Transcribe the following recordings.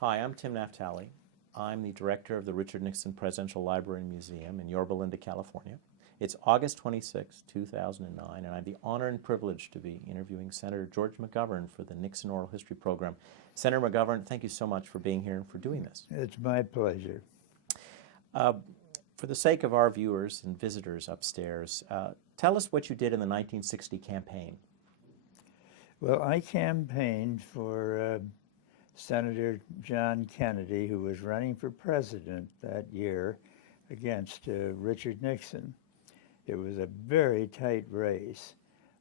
Hi, I'm Tim Naftali. I'm the director of the Richard Nixon Presidential Library and Museum in Yorba, California. It's August 26, 2009, and I have the honor and privilege to be interviewing Senator George McGovern for the Nixon Oral History Program. Senator McGovern, thank you so much for being here and for doing this. It's my pleasure. For the sake of our viewers and visitors upstairs, tell us what you did in the 1960 campaign. Well, I campaigned for Senator John Kennedy, who was running for president that year against Richard Nixon. It was a very tight race.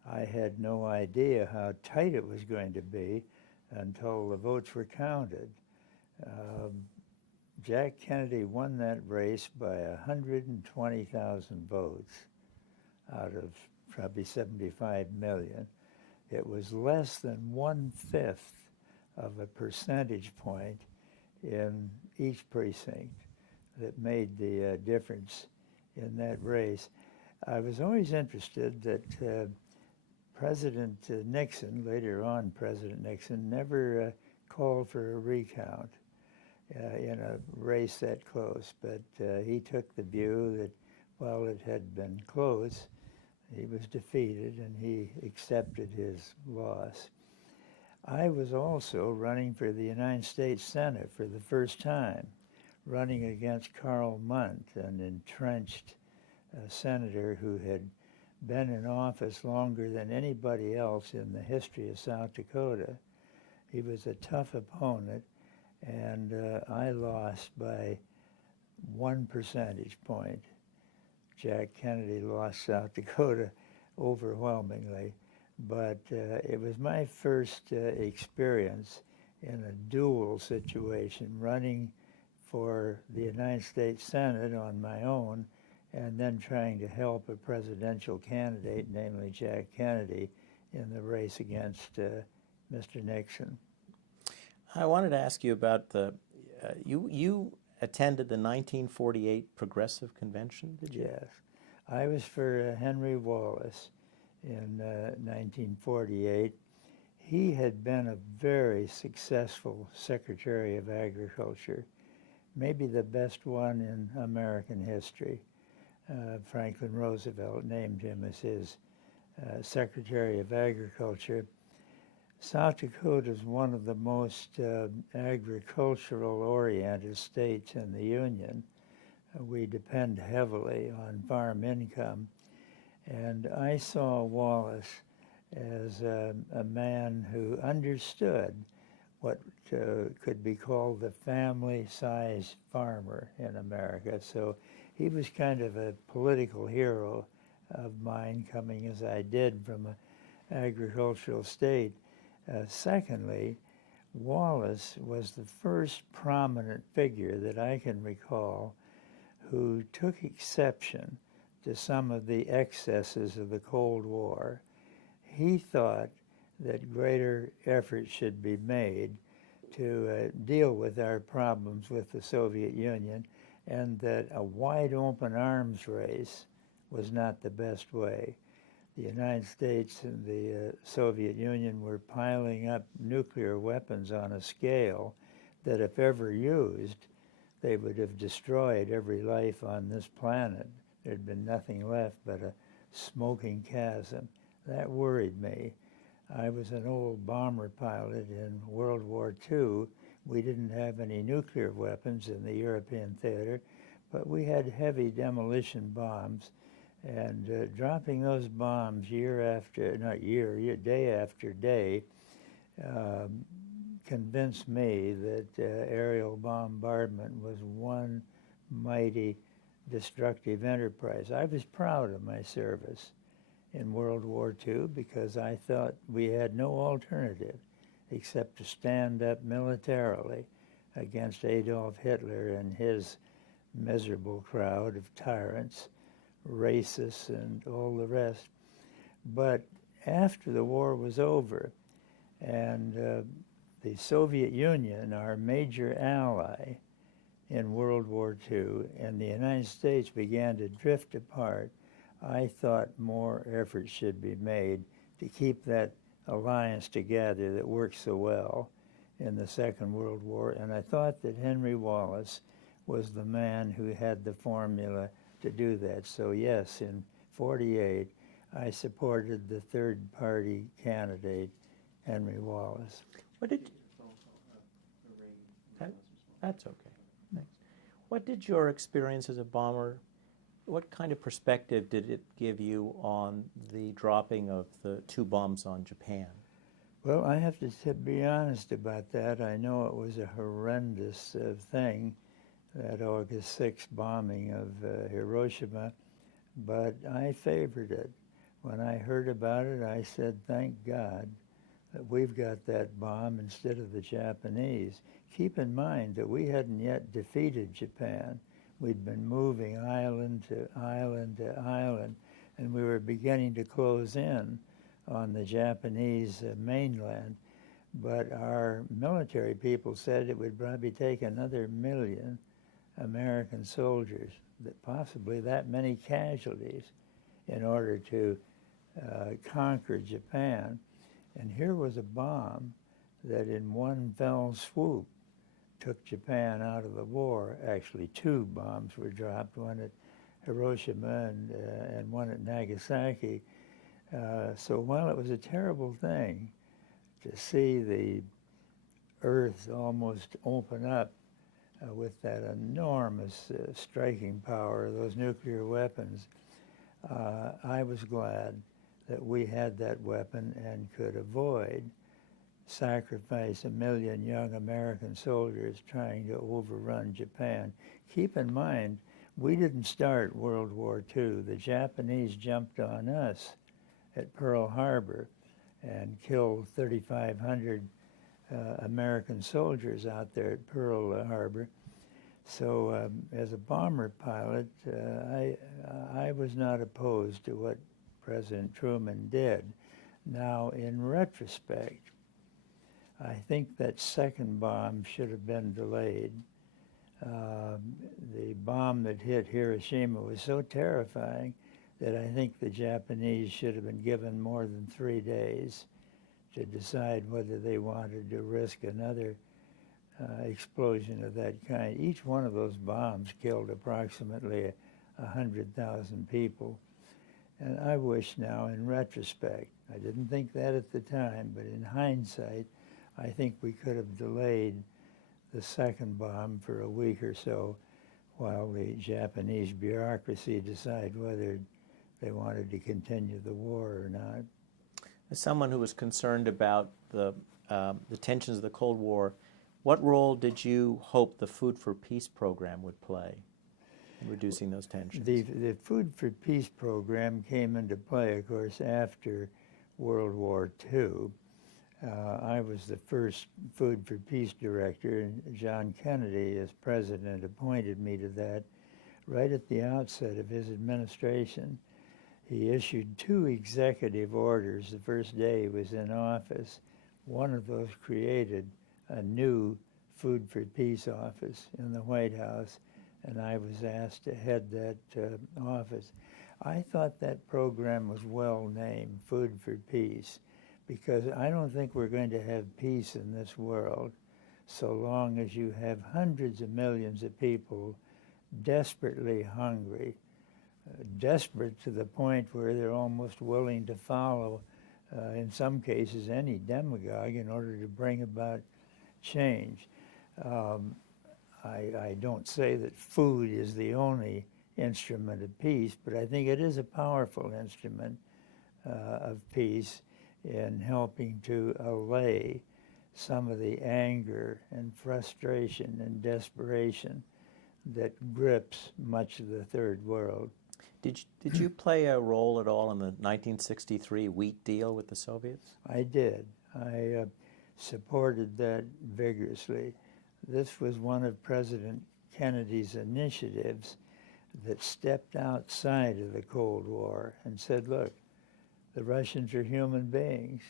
I had no idea how tight it was going to be until the votes were counted. Jack Kennedy won that race by 120,000 votes out of probably 75 million. It was less than 1/5 of a percentage point in each precinct that made the difference in that race. I was always interested that President Nixon, later on President Nixon, never called for a recount in a race that close, but he took the view that while it had been close, he was defeated and he accepted his loss. I was also running for the United States Senate for the first time, running against Carl Mundt, an entrenched senator who had been in office longer than anybody else in the history of South Dakota. He was a tough opponent, and I lost by 1 percentage point. Jack Kennedy lost South Dakota overwhelmingly, but it was my first experience in a dual situation, running for the United States Senate on my own and then trying to help a presidential candidate, namely Jack Kennedy, in the race against Mr. Nixon. I wanted to ask you about you attended the 1948 Progressive Convention, did you? Yes. I was for Henry Wallace in 1948. He had been a very successful Secretary of Agriculture, maybe the best one in American history. Franklin Roosevelt named him as his Secretary of Agriculture. South Dakota is one of the most agricultural-oriented states in the Union. We depend heavily on farm income. And I saw Wallace as a man who understood what could be called the family-size farmer in America. So he was kind of a political hero of mine, coming as I did from an agricultural state. Secondly, Wallace was the first prominent figure that I can recall who took exception to some of the excesses of the Cold War. He thought that greater effort should be made to deal with our problems with the Soviet Union, and that a wide-open arms race was not the best way. The United States and the Soviet Union were piling up nuclear weapons on a scale that, if ever used, they would have destroyed every life on this planet. There'd been nothing left but a smoking chasm. That worried me. I was an old bomber pilot in World War II. We didn't have any nuclear weapons in the European theater, but we had heavy demolition bombs. And dropping those bombs day after day, convinced me that aerial bombardment was one mighty destructive enterprise. I was proud of my service in World War II because I thought we had no alternative except to stand up militarily against Adolf Hitler and his miserable crowd of tyrants, racists, and all the rest. But after the war was over and the Soviet Union, our major ally in World War II, and the United States began to drift apart, I thought more effort should be made to keep that alliance together that worked so well in the Second World War, and I thought that Henry Wallace was the man who had the formula to do that. So yes, in 48, I supported the third-party candidate, Henry Wallace. What did that's okay. Thanks. What did your experience as a bomber, what kind of perspective did it give you on the dropping of the 2 bombs on Japan? Well, I have to be honest about that. I know it was a horrendous thing, that August 6th bombing of Hiroshima, but I favored it. When I heard about it, I said, thank God that we've got that bomb instead of the Japanese. Keep in mind that we hadn't yet defeated Japan. We'd been moving island to island to island, and we were beginning to close in on the Japanese mainland. But our military people said it would probably take another 1 million American soldiers, that possibly that many casualties, in order to conquer Japan. And here was a bomb that in one fell swoop took Japan out of the war. Actually, 2 bombs were dropped, one at Hiroshima and one at Nagasaki. So while it was a terrible thing to see the earth almost open up with that enormous striking power of those nuclear weapons, I was glad that we had that weapon and could avoid sacrifice 1 million young American soldiers trying to overrun Japan. Keep in mind, we didn't start World War II. The Japanese jumped on us at Pearl Harbor and killed 3,500 American soldiers out there at Pearl Harbor. So as a bomber pilot, I was not opposed to what President Truman did. Now, in retrospect, I think that second bomb should have been delayed. The bomb that hit Hiroshima was so terrifying that I think the Japanese should have been given more than 3 days to decide whether they wanted to risk another explosion of that kind. Each one of those bombs killed approximately 100,000 people. And I wish now, in retrospect, I didn't think that at the time, but in hindsight, I think we could have delayed the second bomb for a week or so while the Japanese bureaucracy decided whether they wanted to continue the war or not. As someone who was concerned about the tensions of the Cold War, what role did you hope the Food for Peace program would play in reducing those tensions? The Food for Peace program came into play, of course, after World War II. I was the first Food for Peace director, and John Kennedy, as president, appointed me to that right at the outset of his administration. He issued 2 executive orders the first day he was in office. One of those created a new Food for Peace office in the White House, and I was asked to head that office. I thought that program was well named, Food for Peace, because I don't think we're going to have peace in this world so long as you have hundreds of millions of people desperately hungry, desperate to the point where they're almost willing to follow, in some cases, any demagogue in order to bring about change. I don't say that food is the only instrument of peace, but I think it is a powerful instrument of peace in helping to allay some of the anger and frustration and desperation that grips much of the third world. Did you play a role at all in the 1963 wheat deal with the Soviets? I did. I supported that vigorously. This was one of President Kennedy's initiatives that stepped outside of the Cold War and said, look, the Russians are human beings.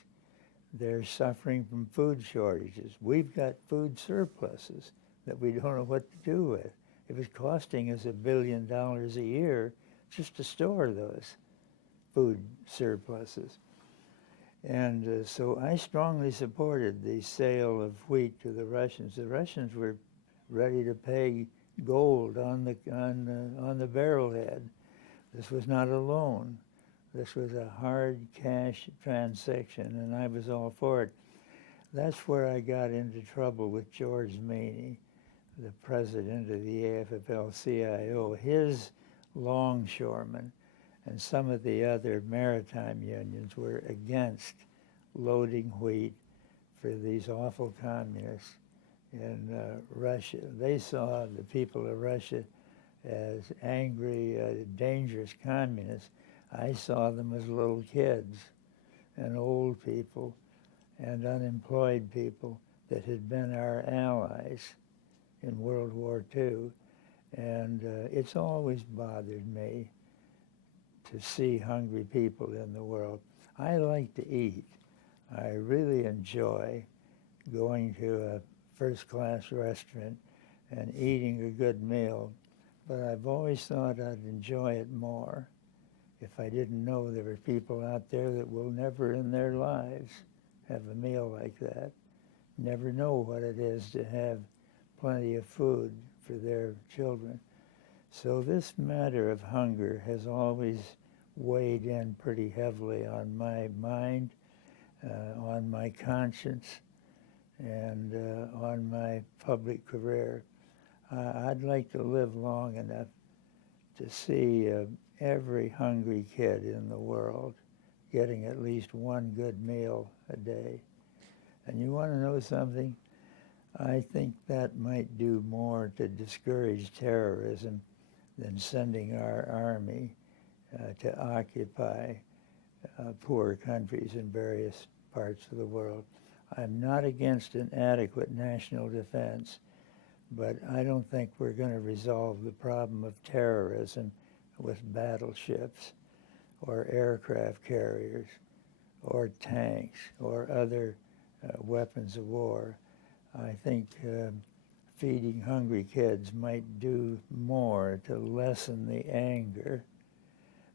They're suffering from food shortages. We've got food surpluses that we don't know what to do with. It was costing us $1 billion a year just to store those food surpluses. And so I strongly supported the sale of wheat to the Russians. The Russians were ready to pay gold on the barrelhead. This was not a loan. This was a hard cash transaction, and I was all for it. That's where I got into trouble with George Maney, the president of the AFL-CIO. His longshoremen and some of the other maritime unions were against loading wheat for these awful communists in Russia. They saw the people of Russia as angry, dangerous communists. I saw them as little kids and old people and unemployed people that had been our allies in World War II. And it's always bothered me to see hungry people in the world. I like to eat. I really enjoy going to a first-class restaurant and eating a good meal, but I've always thought I'd enjoy it more if I didn't know there were people out there that will never in their lives have a meal like that, never know what it is to have plenty of food for their children. So this matter of hunger has always weighed in pretty heavily on my mind, on my conscience, and on my public career. I'd like to live long enough to see every hungry kid in the world getting at least one good meal a day. And you want to know something? I think that might do more to discourage terrorism than sending our army to occupy poor countries in various parts of the world. I'm not against an adequate national defense, but I don't think we're going to resolve the problem of terrorism with battleships or aircraft carriers or tanks or other weapons of war. I think feeding hungry kids might do more to lessen the anger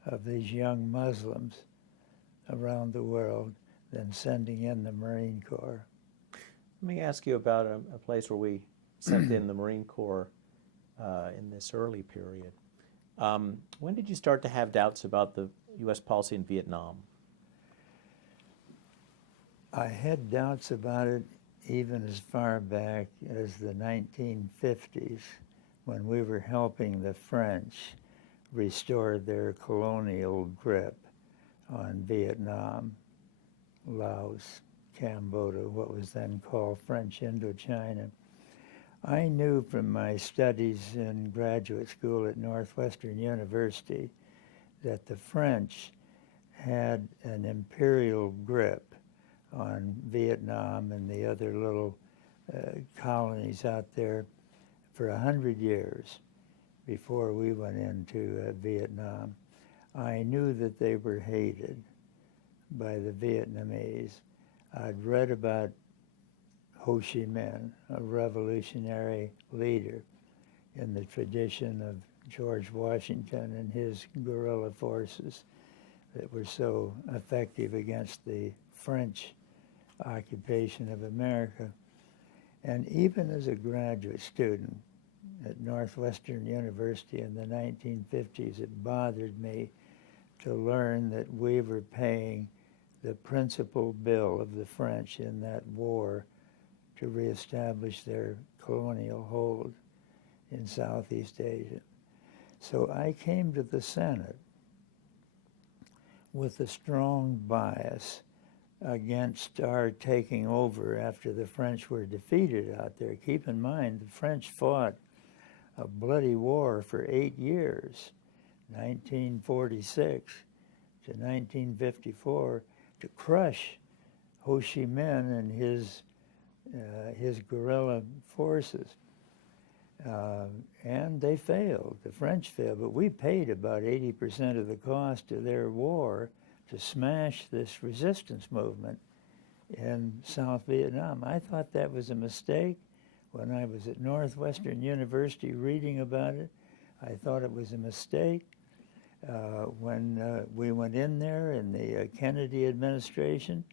of these young Muslims around the world than sending in the Marine Corps. Let me ask you about a place where we sent in the Marine Corps in this early period. When did you start to have doubts about the U.S. policy in Vietnam? I had doubts about it even as far back as the 1950s, when we were helping the French restore their colonial grip on Vietnam, Laos, Cambodia, what was then called French Indochina. I knew from my studies in graduate school at Northwestern University that the French had an imperial grip on Vietnam and the other little colonies out there for 100 years before we went into Vietnam. I knew that they were hated by the Vietnamese. I'd read about Ho Chi Minh, a revolutionary leader in the tradition of George Washington and his guerrilla forces that were so effective against the French occupation of America. And even as a graduate student at Northwestern University in the 1950s, it bothered me to learn that we were paying the principal bill of the French in that war to reestablish their colonial hold in Southeast Asia. So I came to the Senate with a strong bias against our taking over after the French were defeated out there. Keep in mind, the French fought a bloody war for 8 years, 1946 to 1954, to crush Ho Chi Minh and his guerrilla forces. And they failed. The French failed, but we paid about 80% of the cost of their war to smash this resistance movement in South Vietnam. I thought that was a mistake when I was at Northwestern University reading about it. I thought it was a mistake when we went in there in the Kennedy administration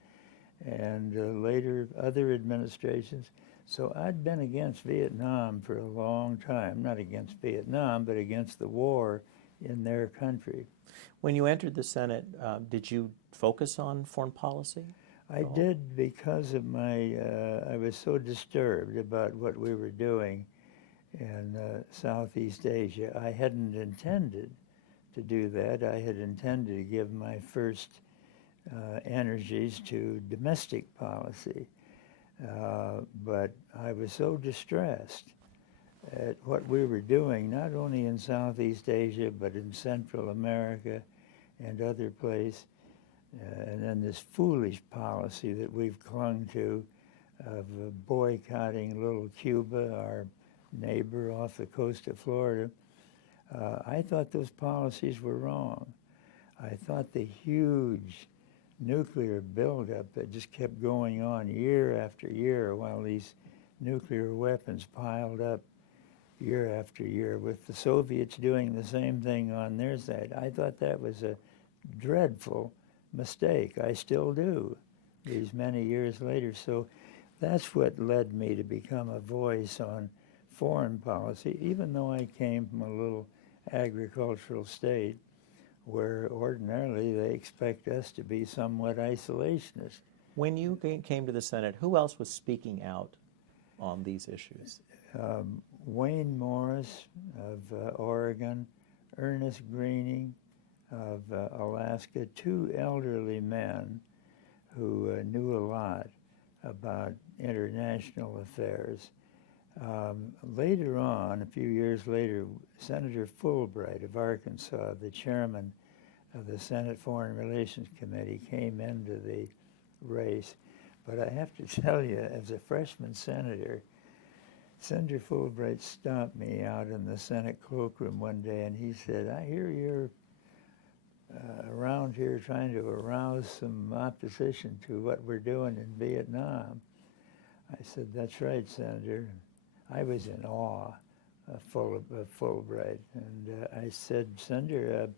and later other administrations. So I'd been against Vietnam for a long time, not against Vietnam, but against the war in their country. When you entered the Senate, did you focus on foreign policy? I did because of I was so disturbed about what we were doing in Southeast Asia. I hadn't intended to do that. I had intended to give my first energies to domestic policy. But I was so distressed at what we were doing, not only in Southeast Asia, but in Central America and other places. And then this foolish policy that we've clung to of boycotting little Cuba, our neighbor off the coast of Florida. I thought those policies were wrong. I thought the huge nuclear buildup that just kept going on year after year while these nuclear weapons piled up year after year, with the Soviets doing the same thing on their side. I thought that was a dreadful mistake. I still do, these many years later. So that's what led me to become a voice on foreign policy, even though I came from a little agricultural state where ordinarily they expect us to be somewhat isolationist. When you came to the Senate, who else was speaking out on these issues? Wayne Morris of Oregon, Ernest Greening of Alaska, two elderly men who knew a lot about international affairs. Later on, a few years later, Senator Fulbright of Arkansas, the chairman of the Senate Foreign Relations Committee, came into the race. But I have to tell you, as a freshman senator, Senator Fulbright stopped me out in the Senate cloakroom one day, and he said, "I hear you're around here trying to arouse some opposition to what we're doing in Vietnam." I said, "That's right, Senator." I was in awe of Fulbright, and I said, "Senator,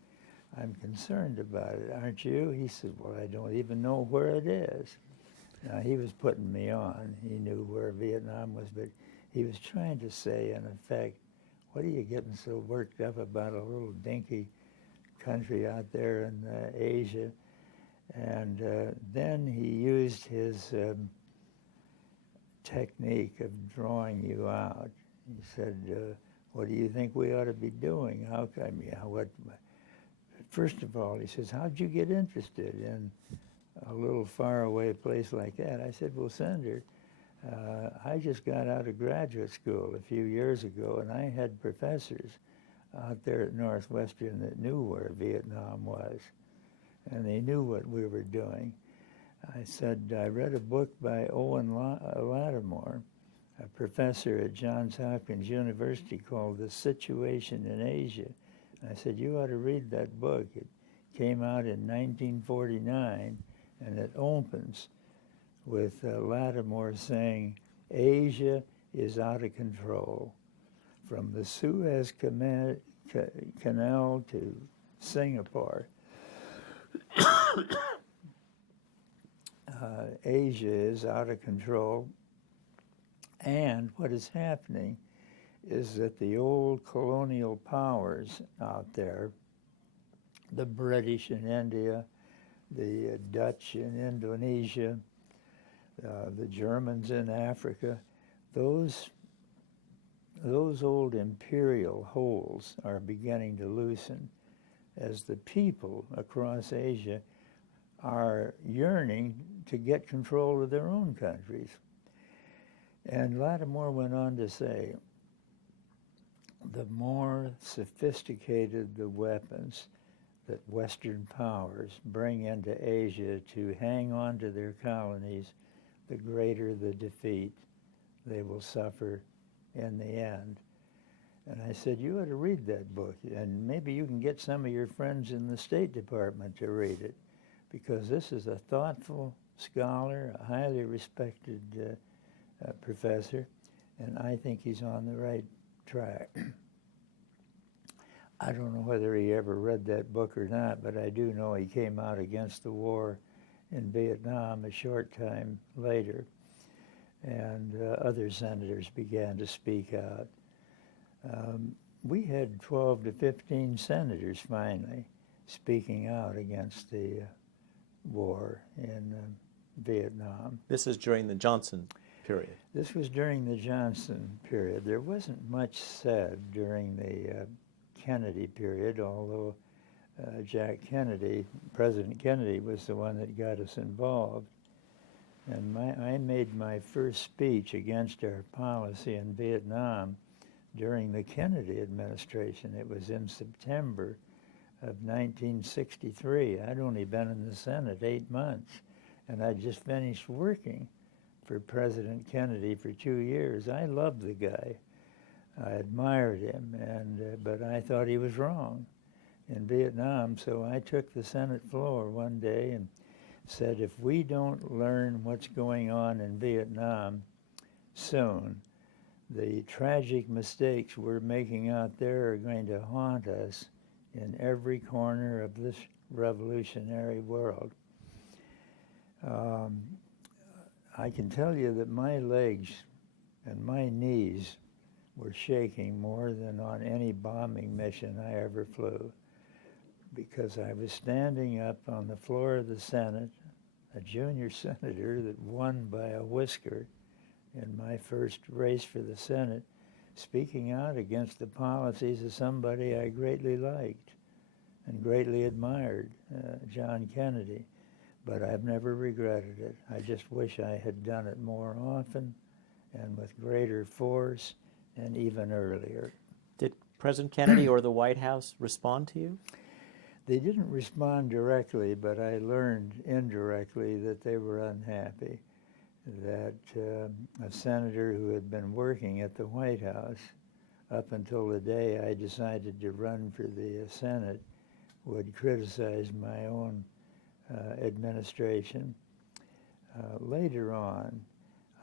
I'm concerned about it, aren't you?" He said, "Well, I don't even know where it is." Now, he was putting me on. He knew where Vietnam was, but he was trying to say, in effect, what are you getting so worked up about a little dinky country out there in Asia? And then he used his technique of drawing you out. He said, "What do you think we ought to be doing? How come, First of all," he says, "how'd you get interested in a little faraway place like that?" I said, "Well, Senator, I just got out of graduate school a few years ago, and I had professors out there at Northwestern that knew where Vietnam was, and they knew what we were doing." I said, "I read a book by Owen Lattimore, a professor at Johns Hopkins University, called The Situation in Asia." I said, "You ought to read that book. It came out in 1949, and it opens with Lattimore saying, 'Asia is out of control. From the Suez Canal to Singapore, Asia is out of control. And what is happening is that the old colonial powers out there, the British in India, the Dutch in Indonesia, the Germans in Africa, those old imperial holds are beginning to loosen as the people across Asia are yearning to get control of their own countries." And Lattimore went on to say, the more sophisticated the weapons that Western powers bring into Asia to hang on to their colonies, the greater the defeat they will suffer in the end. And I said, "You ought to read that book, and maybe you can get some of your friends in the State Department to read it, because this is a thoughtful scholar, a highly respected professor, and I think he's on the right track." I don't know whether he ever read that book or not, but I do know he came out against the war in Vietnam a short time later, and other senators began to speak out. We had 12 to 15 senators finally speaking out against the war in Vietnam. This is during the Johnson period. This was during the Johnson period. There wasn't much said during the Kennedy period, although President Kennedy was the one that got us involved. And I made my first speech against our policy in Vietnam during the Kennedy administration. It was in September of 1963. I'd only been in the Senate 8 months, and I'd just finished working for President Kennedy for 2 years. I loved the guy. I admired him, but I thought he was wrong in Vietnam, so I took the Senate floor one day and said, if we don't learn what's going on in Vietnam soon, the tragic mistakes we're making out there are going to haunt us in every corner of this revolutionary world. I can tell you that my legs and my knees were shaking more than on any bombing mission I ever flew, because I was standing up on the floor of the Senate, a junior senator that won by a whisker in my first race for the Senate, speaking out against the policies of somebody I greatly liked and greatly admired, John Kennedy. But I've never regretted it. I just wish I had done it more often and with greater force and even earlier. Did President Kennedy or the White House respond to you? They didn't respond directly, but I learned indirectly that they were unhappy, that a senator who had been working at the White House up until the day I decided to run for the Senate would criticize my own administration. Later on,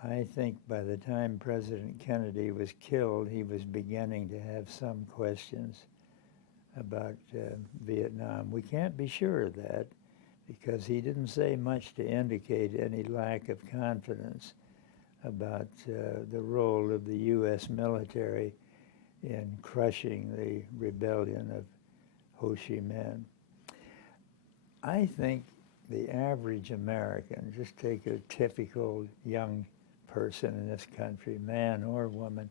I think by the time President Kennedy was killed, he was beginning to have some questions about Vietnam. We can't be sure of that because he didn't say much to indicate any lack of confidence about the role of the U.S. military in crushing the rebellion of Ho Chi Minh. I think the average American, just take a typical young person in this country, man or woman,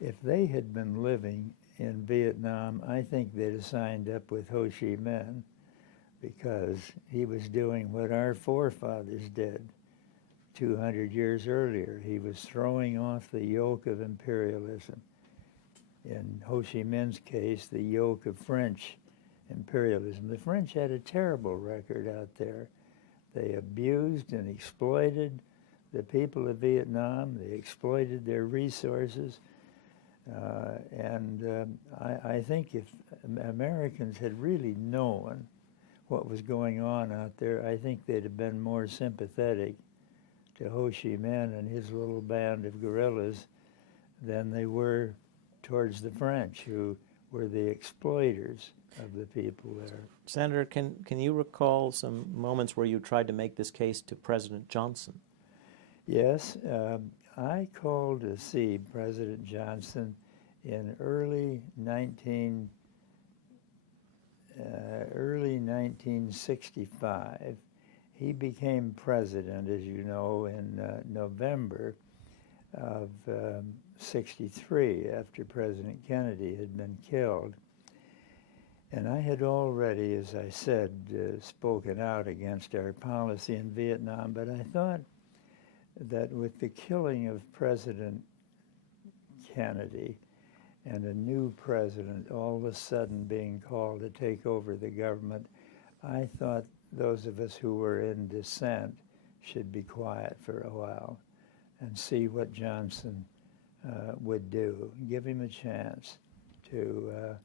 if they had been living in Vietnam, I think they'd have signed up with Ho Chi Minh because he was doing what our forefathers did 200 years earlier. He was throwing off the yoke of imperialism. In Ho Chi Minh's case, the yoke of French imperialism. The French had a terrible record out there. They abused and exploited the people of Vietnam. They exploited their resources. I think if Americans had really known what was going on out there, I think they'd have been more sympathetic to Ho Chi Minh and his little band of guerrillas than they were towards the French, who were the exploiters of the people there. Senator, can you recall some moments where you tried to make this case to President Johnson? Yes, I called to see President Johnson in early 1965. He became president, as you know, in November of 63, after President Kennedy had been killed. And I had already, as I said, spoken out against our policy in Vietnam, but I thought that with the killing of President Kennedy and a new president all of a sudden being called to take over the government, I thought those of us who were in dissent should be quiet for a while and see what Johnson would do, give him a chance to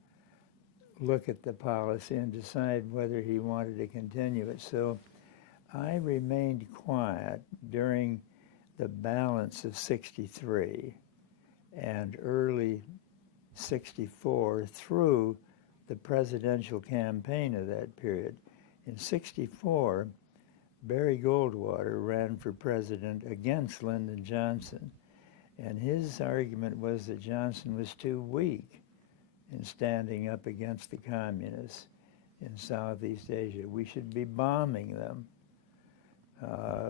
look at the policy and decide whether he wanted to continue it. So I remained quiet during the balance of 63 and early 64 through the presidential campaign of that period. In 64, Barry Goldwater ran for president against Lyndon Johnson, and his argument was that Johnson was too weak in standing up against the communists in Southeast Asia. We should be bombing them.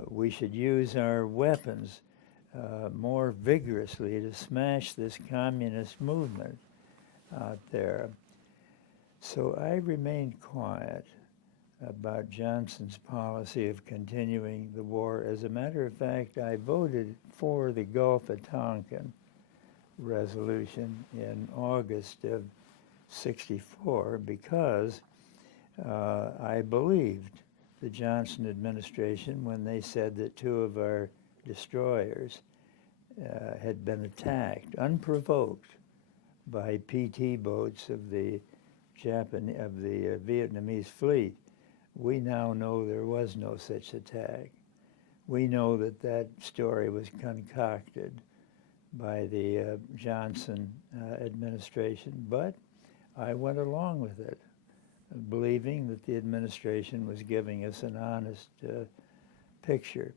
We should use our weapons more vigorously to smash this communist movement out there. So I remained quiet about Johnson's policy of continuing the war. As a matter of fact, I voted for the Gulf of Tonkin resolution in August of '64 because I believed the Johnson administration when they said that 2 of our destroyers had been attacked unprovoked by PT boats of the Vietnamese fleet. We now know there was no such attack. We know that that story was concocted by the Johnson administration, but I went along with it, believing that the administration was giving us an honest picture.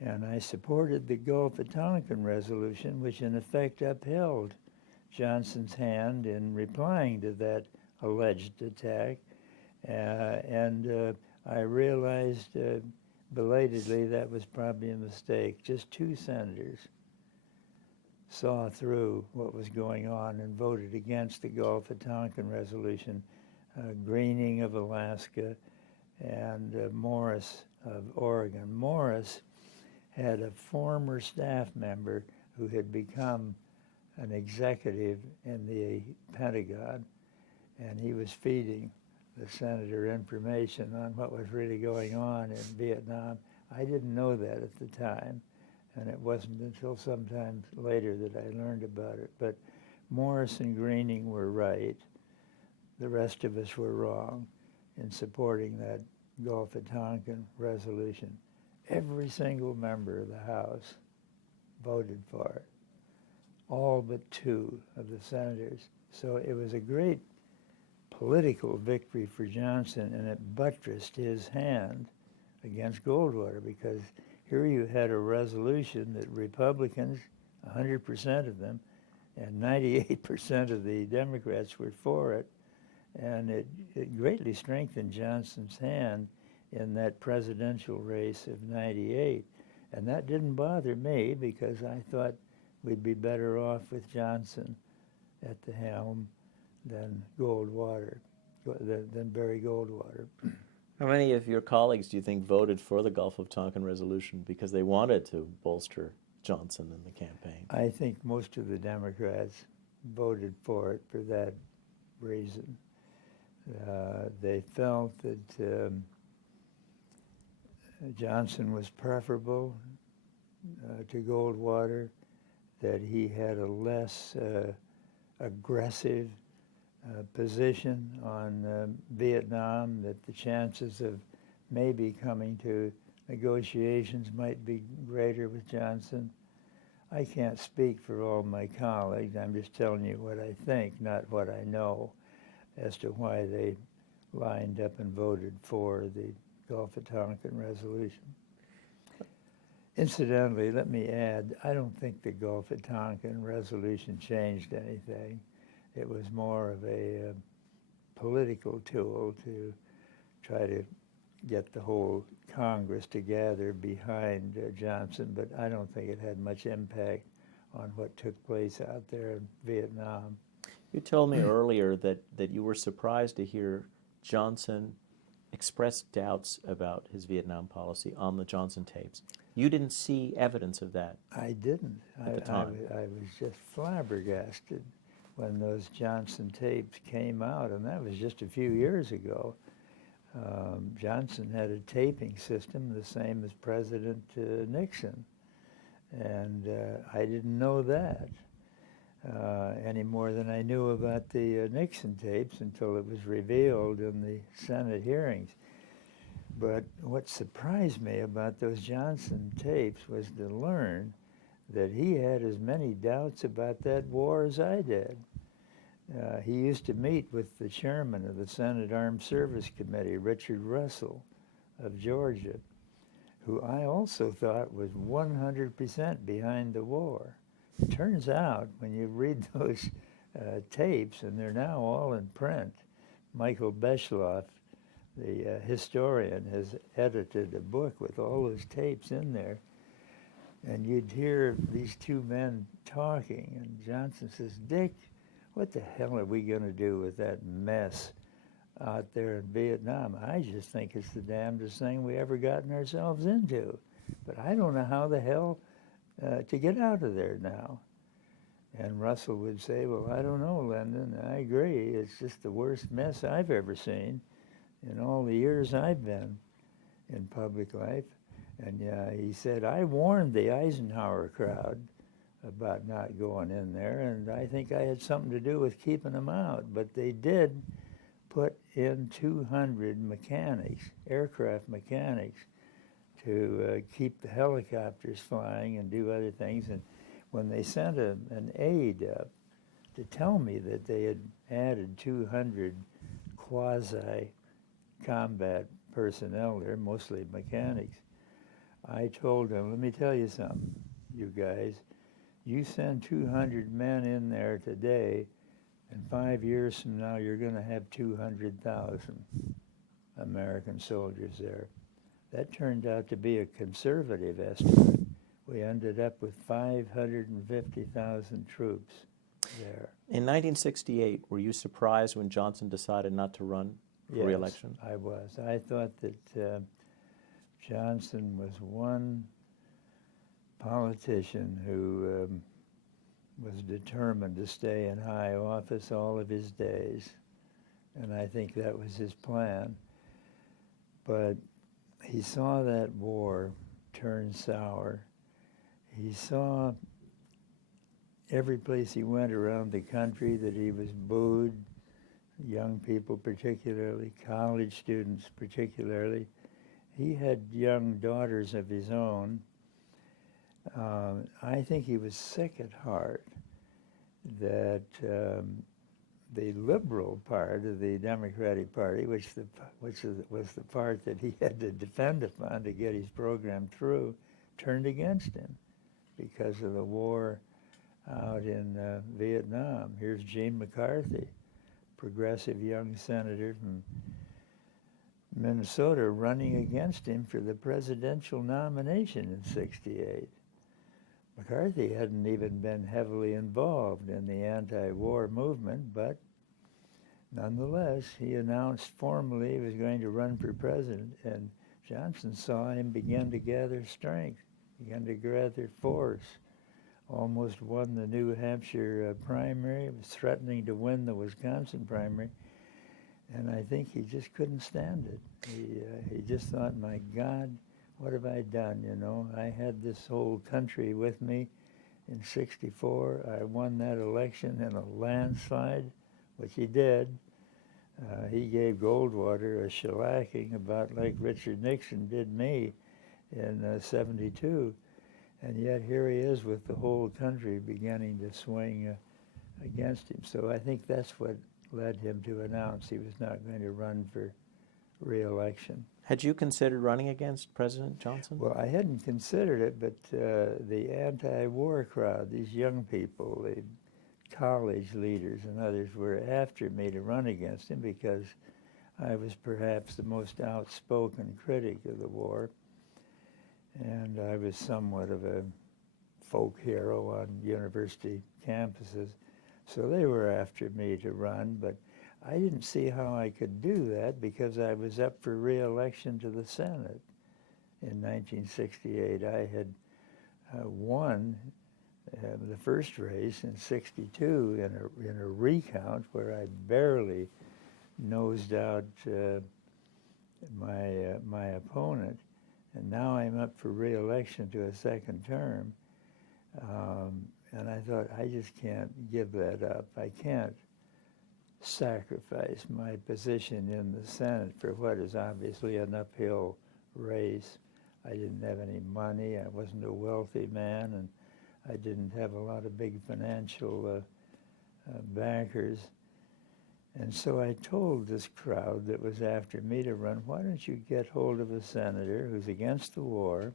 And I supported the Gulf of Tonkin resolution, which in effect upheld Johnson's hand in replying to that alleged attack. And I realized belatedly that was probably a mistake. Just 2 senators saw through what was going on and voted against the Gulf of Tonkin resolution, Greening of Alaska and Morris of Oregon. Morris had a former staff member who had become an executive in the Pentagon, and he was feeding the senator information on what was really going on in Vietnam. I didn't know that at the time, and it wasn't until sometime later that I learned about it. But Morris and Greening were right. The rest of us were wrong in supporting that Gulf of Tonkin resolution. Every single member of the House voted for it, all but 2 of the senators. So it was a great political victory for Johnson, and it buttressed his hand against Goldwater, because here you had a resolution that Republicans, 100% of them, and 98% of the Democrats were for it, and it greatly strengthened Johnson's hand in that presidential race of '98. And that didn't bother me, because I thought we'd be better off with Johnson at the helm than Barry Goldwater. How many of your colleagues do you think voted for the Gulf of Tonkin resolution because they wanted to bolster Johnson in the campaign? I think most of the Democrats voted for it for that reason. They felt that Johnson was preferable to Goldwater, that he had a less aggressive position on Vietnam, that the chances of maybe coming to negotiations might be greater with Johnson. I can't speak for all my colleagues. I'm just telling you what I think, not what I know, as to why they lined up and voted for the Gulf of Tonkin resolution. Incidentally, let me add, I don't think the Gulf of Tonkin resolution changed anything. It was more of a political tool to try to get the whole Congress together behind Johnson, but I don't think it had much impact on what took place out there in Vietnam. You told me earlier that you were surprised to hear Johnson express doubts about his Vietnam policy on the Johnson tapes. You didn't see evidence of that. I didn't. At the time. I was just flabbergasted when those Johnson tapes came out, and that was just a few years ago. Johnson had a taping system the same as President Nixon, and I didn't know that any more than I knew about the Nixon tapes until it was revealed in the Senate hearings. But what surprised me about those Johnson tapes was to learn that he had as many doubts about that war as I did. He used to meet with the chairman of the Senate Armed Service Committee, Richard Russell of Georgia, who I also thought was 100% behind the war. It turns out, when you read those tapes, and they're now all in print, Michael Beschloff, the historian, has edited a book with all those tapes in there, and you'd hear these two men talking, and Johnson says, "Dick, what the hell are we going to do with that mess out there in Vietnam? I just think it's the damnedest thing we ever gotten ourselves into. But I don't know how the hell to get out of there now." And Russell would say, "Well, I don't know, Lyndon. I agree. It's just the worst mess I've ever seen in all the years I've been in public life." And he said, "I warned the Eisenhower crowd about not going in there, and I think I had something to do with keeping them out. But they did put in 200 mechanics, aircraft mechanics, to keep the helicopters flying and do other things. And when they sent an aide up to tell me that they had added 200 quasi-combat personnel there, mostly mechanics, I told them, let me tell you something, you guys. You send 200 men in there today, and 5 years from now, you're going to have 200,000 American soldiers there." That turned out to be a conservative estimate. We ended up with 550,000 troops there. In 1968, were you surprised when Johnson decided not to run for re-election? Yes, I was. I thought that Johnson was one politician who was determined to stay in high office all of his days, and I think that was his plan. But he saw that war turn sour. He saw every place he went around the country that he was booed, young people particularly, college students particularly. He had young daughters of his own. I think he was sick at heart that the liberal part of the Democratic Party, which was the part that he had to depend upon to get his program through, turned against him because of the war out in Vietnam. Here's Gene McCarthy, progressive young senator from Minnesota, running against him for the presidential nomination in '68. McCarthy hadn't even been heavily involved in the anti-war movement, but nonetheless, he announced formally he was going to run for president, and Johnson saw him begin to gather strength, began to gather force, almost won the New Hampshire primary, was threatening to win the Wisconsin primary, and I think he just couldn't stand it. He just thought, my God, what have I done, you know? I had this whole country with me in '64. I won that election in a landslide, which he did. He gave Goldwater a shellacking about like Richard Nixon did me in '72. And yet here he is with the whole country beginning to swing against him. So I think that's what led him to announce he was not going to run for re-election. Had you considered running against President Johnson? Well, I hadn't considered it, but the anti-war crowd, these young people, the college leaders and others, were after me to run against him because I was perhaps the most outspoken critic of the war, and I was somewhat of a folk hero on university campuses. So they were after me to run, but I didn't see how I could do that because I was up for re-election to the Senate in 1968. I had won the first race in '62 in a recount where I barely nosed out my opponent, and now I'm up for re-election to a second term. And I thought, I just can't give that up. I can't sacrifice my position in the Senate for what is obviously an uphill race. I didn't have any money. I wasn't a wealthy man, and I didn't have a lot of big financial backers. And so I told this crowd that was after me to run, why don't you get hold of a senator who's against the war,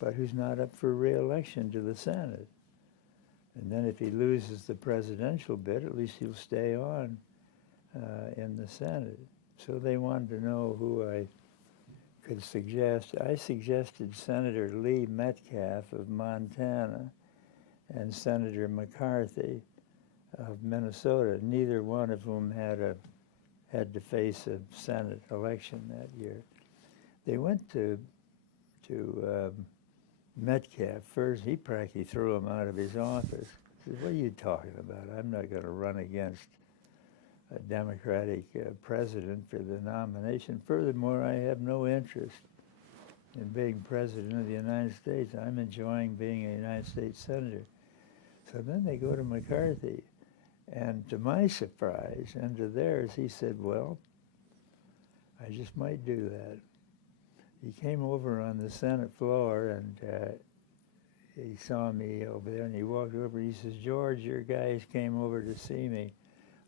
but who's not up for re-election to the Senate? And then if he loses the presidential bid, at least he'll stay on in the Senate. So they wanted to know who I could suggest. I suggested Senator Lee Metcalf of Montana and Senator McCarthy of Minnesota, neither one of whom had to face a Senate election that year. They went to Metcalf first. He practically threw him out of his office. He said, "What are you talking about? I'm not going to run against a Democratic president for the nomination. Furthermore, I have no interest in being president of the United States. I'm enjoying being a United States senator." So then they go to McCarthy. And to my surprise and to theirs, he said, "Well, I just might do that." He came over on the Senate floor, and he saw me over there, and he walked over. He says, "George, your guys came over to see me.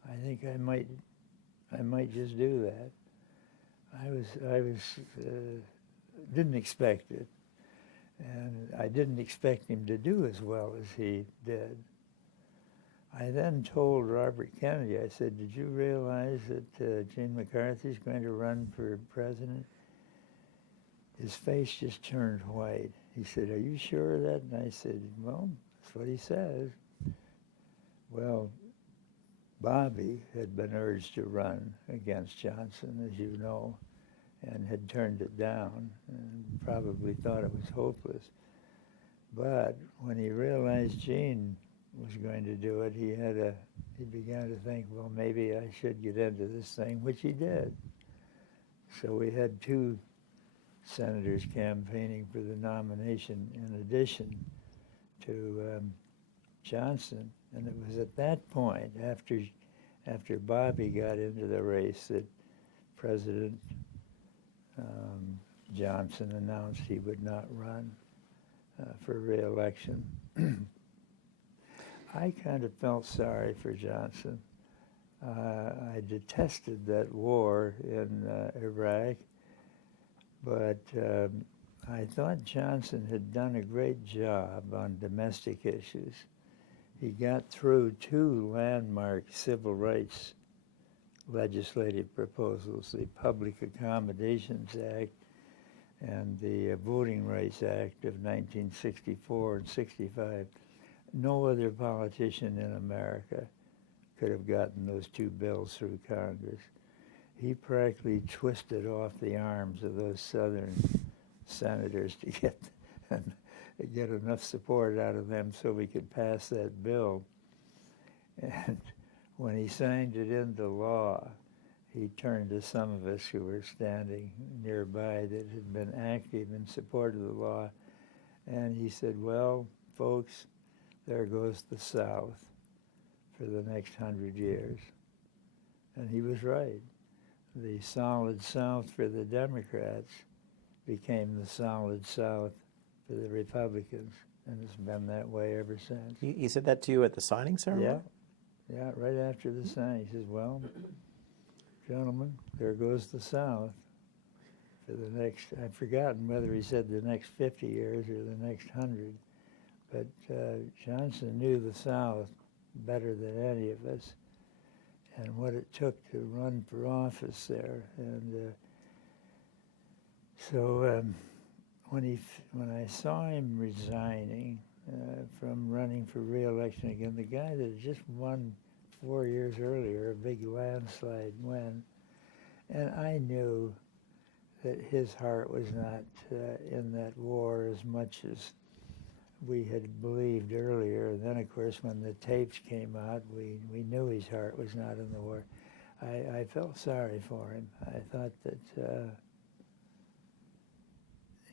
I think I might just do that." I didn't expect it, and I didn't expect him to do as well as he did. I then told Robert Kennedy, I said, "Did you realize that Gene McCarthy's going to run for president?" His face just turned white. He said, "Are you sure of that?" And I said, "Well, that's what he says." Well, Bobby had been urged to run against Johnson, as you know, and had turned it down and probably thought it was hopeless. But when he realized Gene was going to do it, he began to think, well, maybe I should get into this thing, which he did. So we had two senators campaigning for the nomination in addition to Johnson. And it was at that point, after Bobby got into the race, that President Johnson announced he would not run for re-election. I kind of felt sorry for Johnson. I detested that war in Iraq, but I thought Johnson had done a great job on domestic issues. He got through two landmark civil rights legislative proposals, the Public Accommodations Act and the Voting Rights Act of 1964 and 65. No other politician in America could have gotten those two bills through Congress. He practically twisted off the arms of those Southern senators to get enough support out of them so we could pass that bill. And when he signed it into law, he turned to some of us who were standing nearby that had been active in support of the law, and he said, "Well, folks, there goes the South for the next 100 years." And he was right. The solid South for the Democrats became the solid South for the Republicans, and it's been that way ever since. He said that to you at the signing ceremony? Yeah, right after the signing. He says, "Well, gentlemen, there goes the South for the next," I've forgotten whether he said the next 50 years or the next 100. But Johnson knew the South better than any of us and what it took to run for office there. And so when I saw him resigning from running for re-election again, the guy that had just won 4 years earlier, a big landslide win, and I knew that his heart was not in that war as much as we had believed earlier. And then, of course, when the tapes came out, we knew his heart was not in the war. I felt sorry for him. I thought that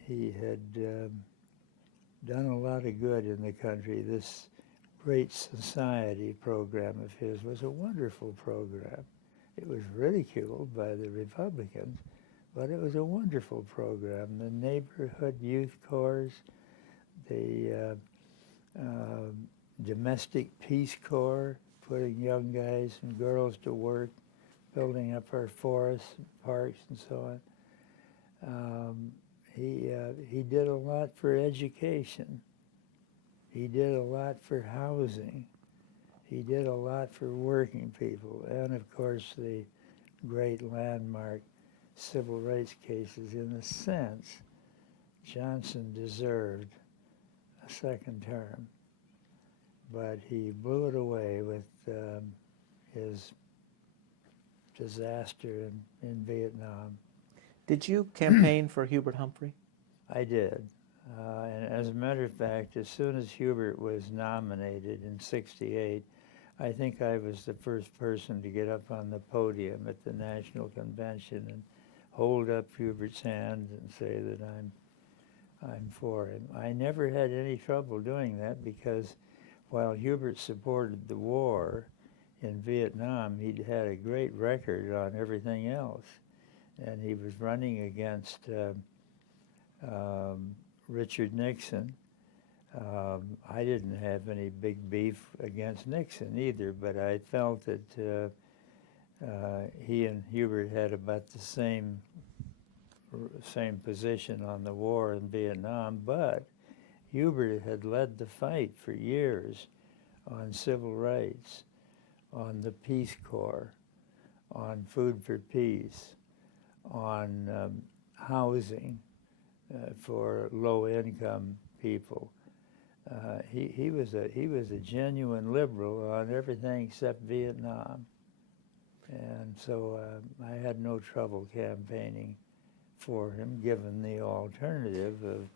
he had done a lot of good in the country. This Great Society program of his was a wonderful program. It was ridiculed by the Republicans, but it was a wonderful program. The neighborhood youth corps, the domestic peace corps, putting young guys and girls to work building up our forests, parks, and so on. He did a lot for education. He did a lot for housing. He did a lot for working people, and of course the great landmark civil rights cases. In a sense, Johnson deserved a second term, but he blew it away with his disaster in Vietnam. Did you campaign for Hubert Humphrey? I did. And as a matter of fact, as soon as Hubert was nominated in '68, I think I was the first person to get up on the podium at the National Convention and hold up Hubert's hand and say that I'm for him. I never had any trouble doing that because while Hubert supported the war in Vietnam, he'd had a great record on everything else. And he was running against Richard Nixon. I didn't have any big beef against Nixon either, but I felt that he and Hubert had about the same position on the war in Vietnam, but Hubert had led the fight for years on civil rights, on the Peace Corps, on food for peace, on housing for low-income people. He was a genuine liberal on everything except Vietnam, and so I had no trouble campaigning for him, given the alternative of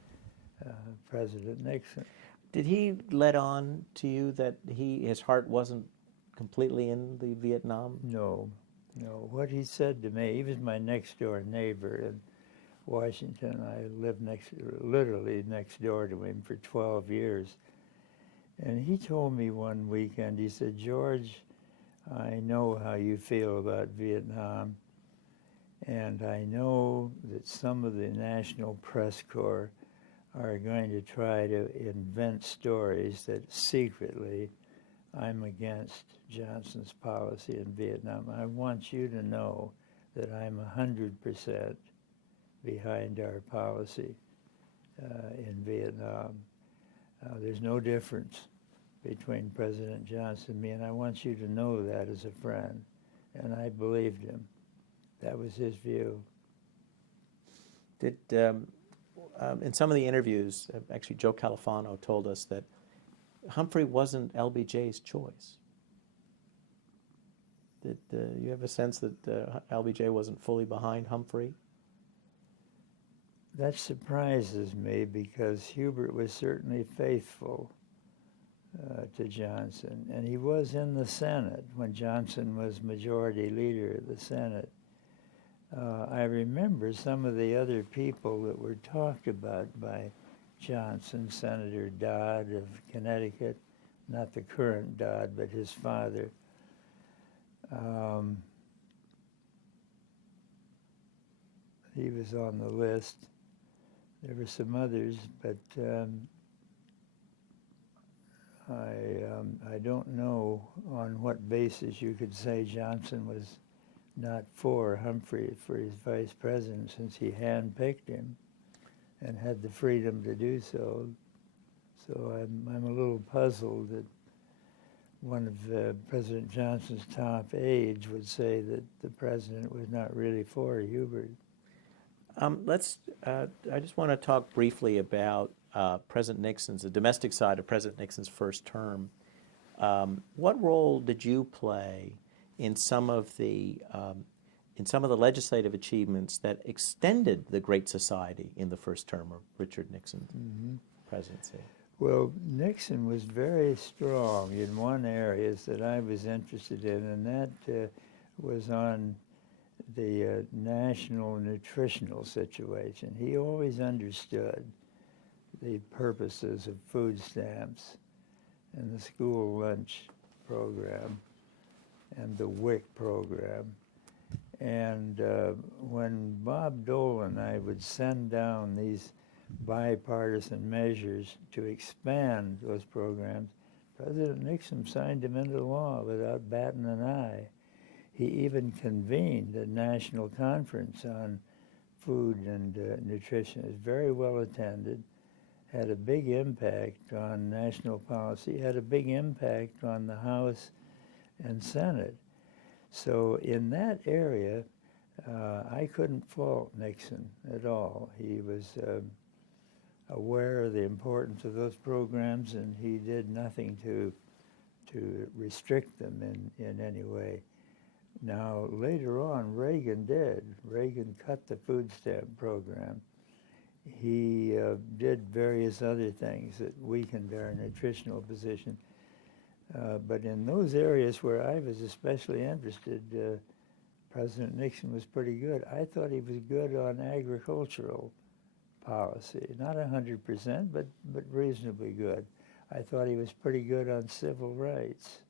President Nixon. Did he let on to you that his heart wasn't completely in the Vietnam? No. What he said to me, he was my next-door neighbor in Washington. I lived literally next door to him for 12 years. And he told me one weekend, he said, "George, I know how you feel about Vietnam, and I know that some of the National Press Corps are going to try to invent stories that secretly I'm against Johnson's policy in Vietnam. I want you to know that I'm 100% behind our policy in Vietnam. There's no difference between President Johnson and me, and I want you to know that as a friend." And I believed him. That was his view. Did in some of the interviews, actually Joe Califano told us that Humphrey wasn't LBJ's choice. Did you have a sense that LBJ wasn't fully behind Humphrey? That surprises me because Hubert was certainly faithful to Johnson, and he was in the Senate when Johnson was majority leader of the Senate. I remember some of the other people that were talked about by Johnson, Senator Dodd of Connecticut, not the current Dodd, but his father. He was on the list. There were some others, but I don't know on what basis you could say Johnson was not for Humphrey for his vice president, since he handpicked him and had the freedom to do so. So I'm a little puzzled that one of President Johnson's top aides would say that the president was not really for Hubert. I just want to talk briefly about President Nixon's, the domestic side of President Nixon's first term. What role did you play in some of the legislative achievements that extended the Great Society in the first term of Richard Nixon's presidency? Well, Nixon was very strong in one area that I was interested in, and that was on the national nutritional situation. He always understood the purposes of food stamps and the school lunch program and the WIC program. And when Bob Dole and I would send down these bipartisan measures to expand those programs, President Nixon signed them into law without batting an eye. He even convened a national conference on food and nutrition. It was very well attended, had a big impact on national policy, had a big impact on the House and Senate. So in that area, I couldn't fault Nixon at all. He was aware of the importance of those programs, and he did nothing to restrict them in any way. Now, later on, Reagan did. Reagan cut the food stamp program. He did various other things that weakened our nutritional position. But in those areas where I was especially interested, President Nixon was pretty good. I thought he was good on agricultural policy. Not 100%, but reasonably good. I thought he was pretty good on civil rights.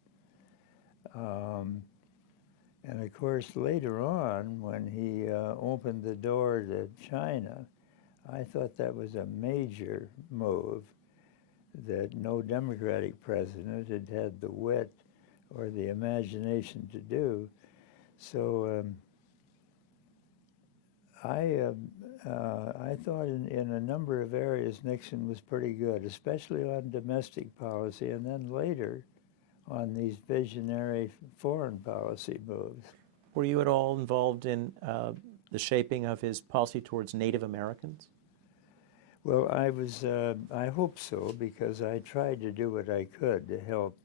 And of course, later on, when he opened the door to China, I thought that was a major move that no Democratic president had had the wit or the imagination to do. So I thought in a number of areas Nixon was pretty good, especially on domestic policy, and then later on these visionary foreign policy moves. Were you at all involved in the shaping of his policy towards Native Americans? Well, I was, I hope so, because I tried to do what I could to help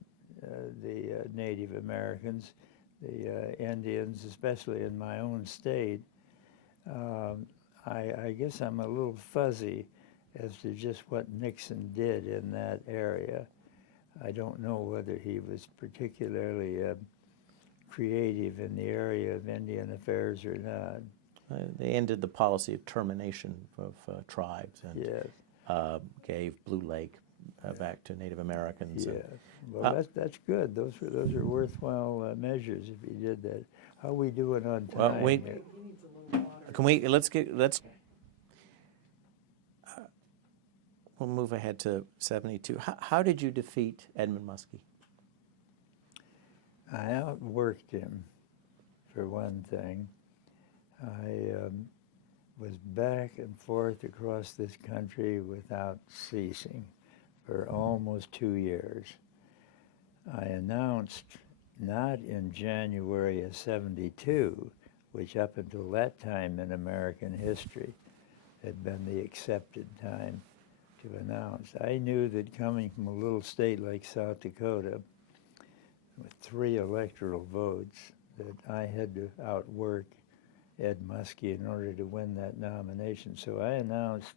the Native Americans, the Indians, especially in my own state. I guess I'm a little fuzzy as to just what Nixon did in that area. I don't know whether he was particularly creative in the area of Indian affairs or not. They ended the policy of termination of tribes and yes. Gave Blue Lake back to Native Americans. Yes. Well, that's good. Those are worthwhile measures if he did that. How are we doing on time? Well, we'll move ahead to 72. How did you defeat Edmund Muskie? I outworked him, for one thing. I was back and forth across this country without ceasing for almost 2 years. I announced, not in January of '72, which up until that time in American history had been the accepted time to announce. I knew that coming from a little state like South Dakota with 3 electoral votes, that I had to outwork Ed Muskie in order to win that nomination. So I announced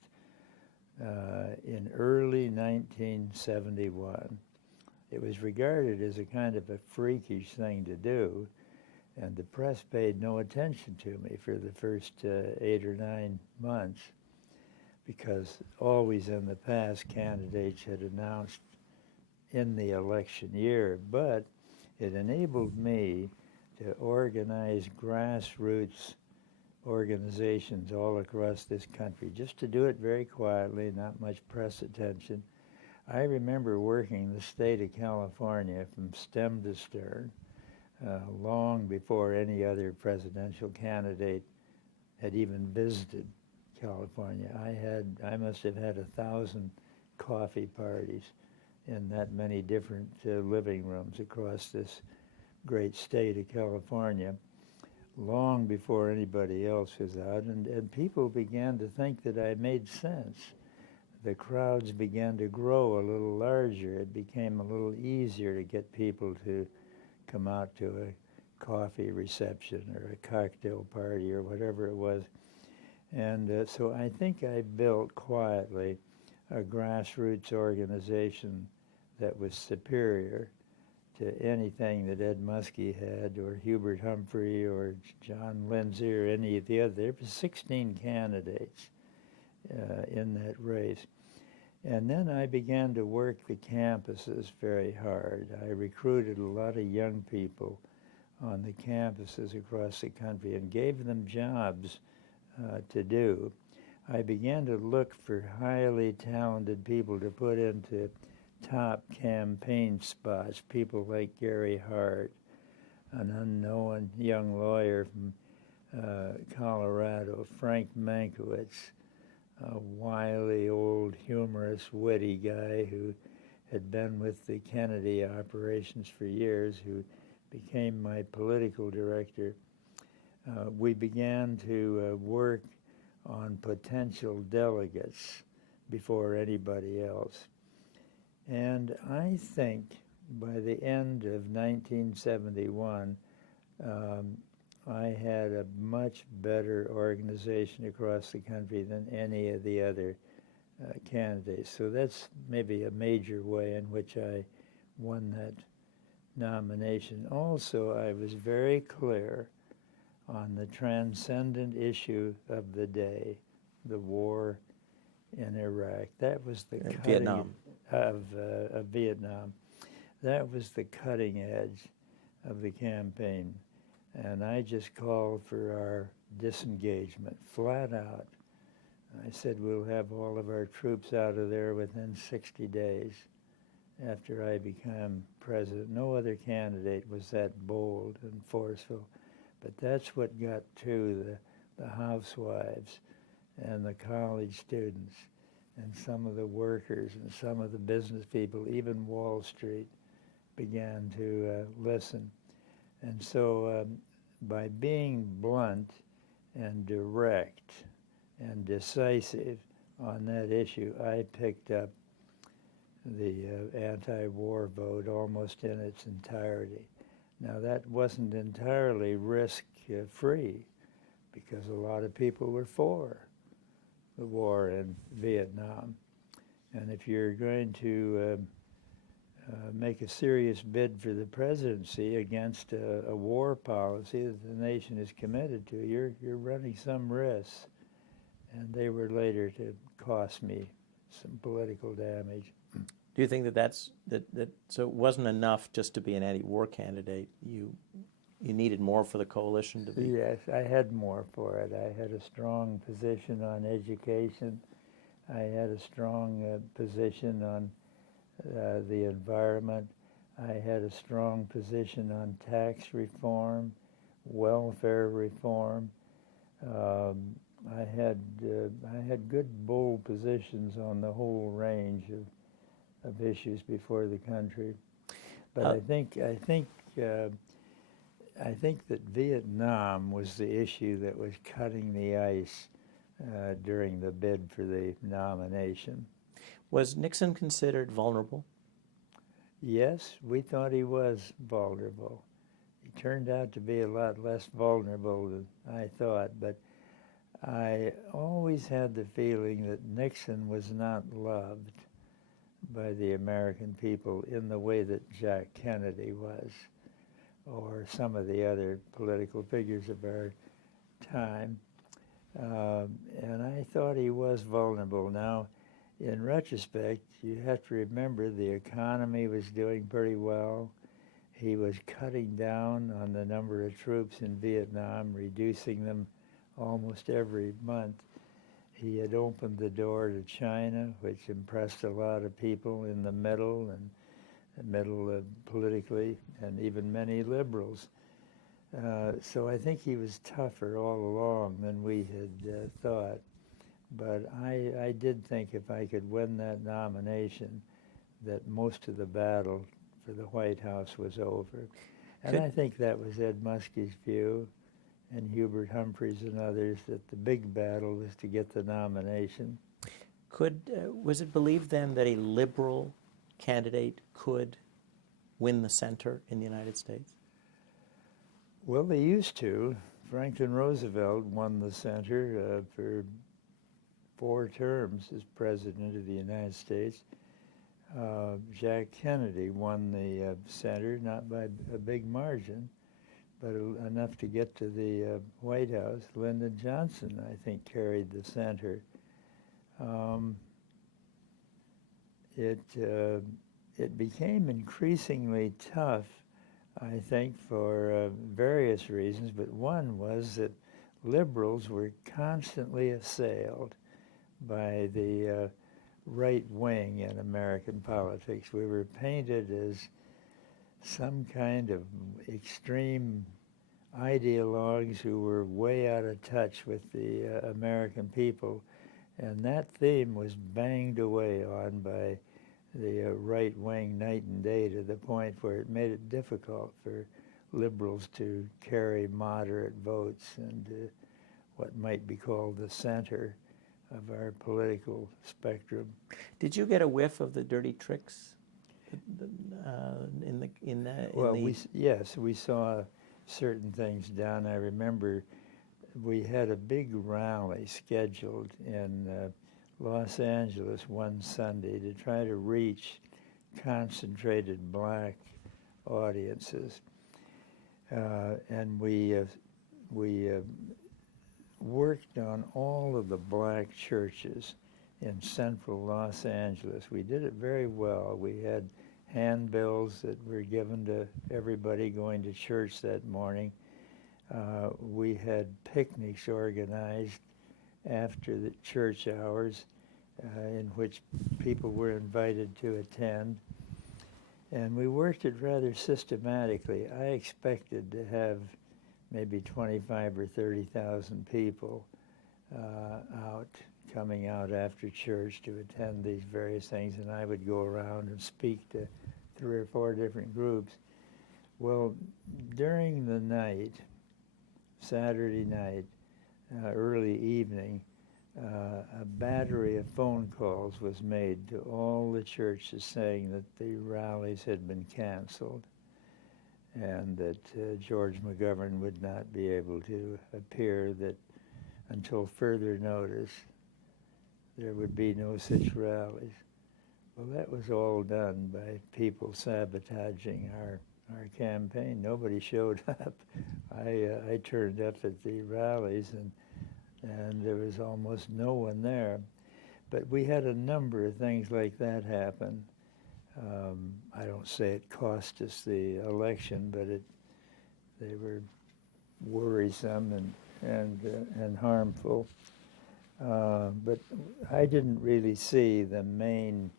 in early 1971. It was regarded as a kind of a freakish thing to do, and the press paid no attention to me for the first 8 or 9 months, because always in the past candidates had announced in the election year, but it enabled me to organize grassroots organizations all across this country, just to do it very quietly, not much press attention. I remember working in the state of California from stem to stern, long before any other presidential candidate had even visited California. I must have had 1,000 coffee parties in that many different living rooms across this great state of California, long before anybody else was out, and people began to think that I made sense. The crowds began to grow a little larger. It became a little easier to get people to come out to a coffee reception or a cocktail party or whatever it was. And so I think I built quietly a grassroots organization that was superior to anything that Ed Muskie had, or Hubert Humphrey, or John Lindsay, or any of the other. There were 16 candidates in that race. And then I began to work the campuses very hard. I recruited a lot of young people on the campuses across the country and gave them jobs to do. I began to look for highly talented people to put into top campaign spots, people like Gary Hart, an unknown young lawyer from Colorado, Frank Mankiewicz, a wily, old, humorous, witty guy who had been with the Kennedy operations for years, who became my political director. We began to work on potential delegates before anybody else. And I think by the end of 1971, I had a much better organization across the country than any of the other candidates. So that's maybe a major way in which I won that nomination. Also, I was very clear on the transcendent issue of the day, the war in Iraq. That was the cutting Vietnam. of Vietnam. That was the cutting edge of the campaign. And I just called for our disengagement, flat out. I said we'll have all of our troops out of there within 60 days after I became president. No other candidate was that bold and forceful. But that's what got to the housewives and the college students and some of the workers and some of the business people, even Wall Street, began to listen. And so by being blunt and direct and decisive on that issue, I picked up the anti-war vote almost in its entirety. Now, that wasn't entirely risk-free because a lot of people were for the war in Vietnam. And if you're going to make a serious bid for the presidency against a war policy that the nation is committed to, you're running some risks. And they were later to cost me some political damage. Do you think that so it wasn't enough just to be an anti-war candidate? You needed more for the coalition to be? Yes, I had more for it. I had a strong position on education. I had a strong position on the environment. I had a strong position on tax reform, welfare reform. I had good, bold positions on the whole range of issues before the country. But I think that Vietnam was the issue that was cutting the ice during the bid for the nomination. Was Nixon considered vulnerable? Yes, we thought he was vulnerable. He turned out to be a lot less vulnerable than I thought, but I always had the feeling that Nixon was not loved by the American people in the way that Jack Kennedy was, or some of the other political figures of our time. And I thought he was vulnerable. Now, in retrospect, you have to remember the economy was doing pretty well. He was cutting down on the number of troops in Vietnam, reducing them almost every month. He had opened the door to China, which impressed a lot of people in the middle politically, and even many liberals. So I think he was tougher all along than we had thought. But I did think if I could win that nomination, that most of the battle for the White House was over. And I think that was Ed Muskie's view, and Hubert, Humphreys, and others, that the big battle was to get the nomination. Was it believed then that a liberal candidate could win the center in the United States? Well, they used to. Franklin Roosevelt won the center for 4 terms as President of the United States. Jack Kennedy won the center, not by a big margin, but enough to get to the White House. Lyndon Johnson, I think, carried the center. It became increasingly tough, I think, for various reasons, but one was that liberals were constantly assailed by the right wing in American politics. We were painted as some kind of extreme ideologues who were way out of touch with the American people, and that theme was banged away on by the right wing night and day, to the point where it made it difficult for liberals to carry moderate votes and what might be called the center of our political spectrum. Did you get a whiff of the dirty tricks Yes, we saw certain things done. I remember we had a big rally scheduled in Los Angeles one Sunday to try to reach concentrated black audiences, and we worked on all of the black churches in central Los Angeles. We did it very well. We had handbills that were given to everybody going to church that morning. We had picnics organized after the church hours in which people were invited to attend. And we worked it rather systematically. I expected to have maybe 25 or 30,000 people coming out after church to attend these various things, and I would go around and speak to 3 or 4 different groups. Well, during the night, Saturday night, early evening, a battery of phone calls was made to all the churches saying that the rallies had been canceled and that George McGovern would not be able to appear, that until further notice there would be no such rallies. Well, that was all done by people sabotaging our campaign. Nobody showed up. I turned up at the rallies, and there was almost no one there. But we had a number of things like that happen. I don't say it cost us the election, but they were worrisome and harmful. But I didn't really see the main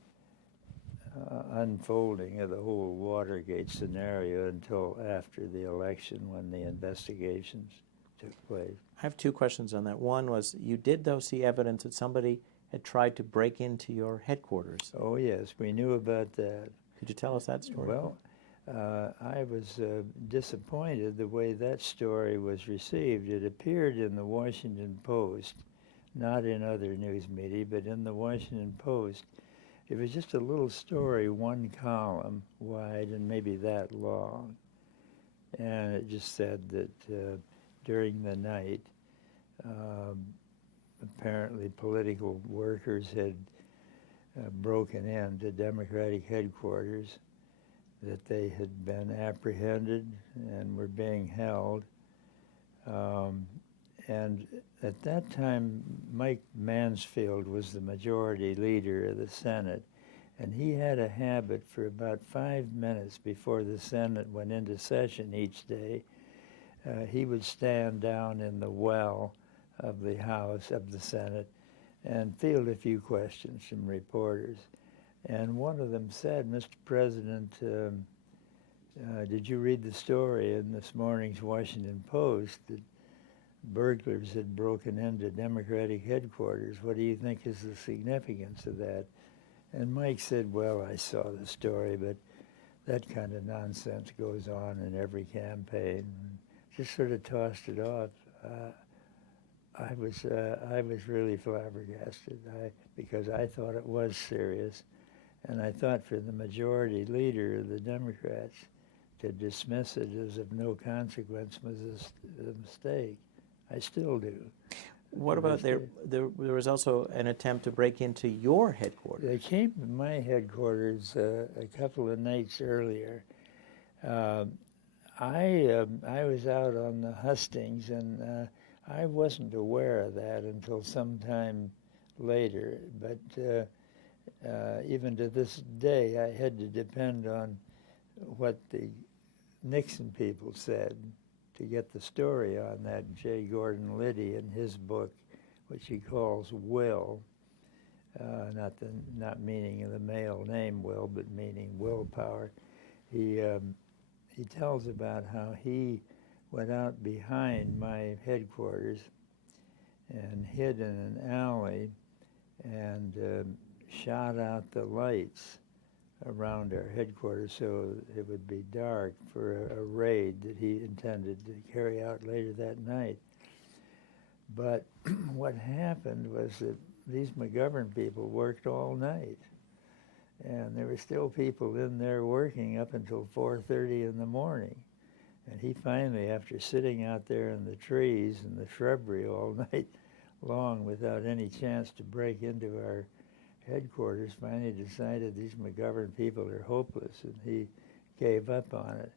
unfolding of the whole Watergate scenario until after the election, when the investigations took place. I have 2 questions on that. One was, you did, though, see evidence that somebody had tried to break into your headquarters. Oh, yes, we knew about that. Could you tell us that story? Well, I was disappointed the way that story was received. It appeared in the Washington Post, not in other news media, but in the Washington Post. It was just a little story, 1 column wide and maybe that long. And it just said that during the night, apparently political workers had broken into Democratic headquarters, that they had been apprehended and were being held. And at that time, Mike Mansfield was the majority leader of the Senate, and he had a habit for about 5 minutes before the Senate went into session each day. He would stand down in the well of the House, of the Senate, and field a few questions from reporters. And one of them said, "Mr. President, did you read the story in this morning's Washington Post that burglars had broken into Democratic headquarters? What do you think is the significance of that?" And Mike said, "Well, I saw the story, but that kind of nonsense goes on in every campaign." And just sort of tossed it off. I was really flabbergasted because I thought it was serious, and I thought for the majority leader of the Democrats to dismiss it as of no consequence was a mistake. I still do. What about there was also an attempt to break into your headquarters? They came to my headquarters a couple of nights earlier. I was out on the hustings, and I wasn't aware of that until some time later. But even to this day, I had to depend on what the Nixon people said to get the story on that. J. Gordon Liddy, in his book, which he calls Will, not meaning the male name Will, but meaning willpower, he he tells about how he went out behind my headquarters and hid in an alley and shot out the lights around our headquarters so it would be dark for a raid that he intended to carry out later that night. But what happened was that these McGovern people worked all night, and there were still people in there working up until 4:30 in the morning. And he finally, after sitting out there in the trees and the shrubbery all night long without any chance to break into our headquarters, finally decided these McGovern people are hopeless, and he gave up on it.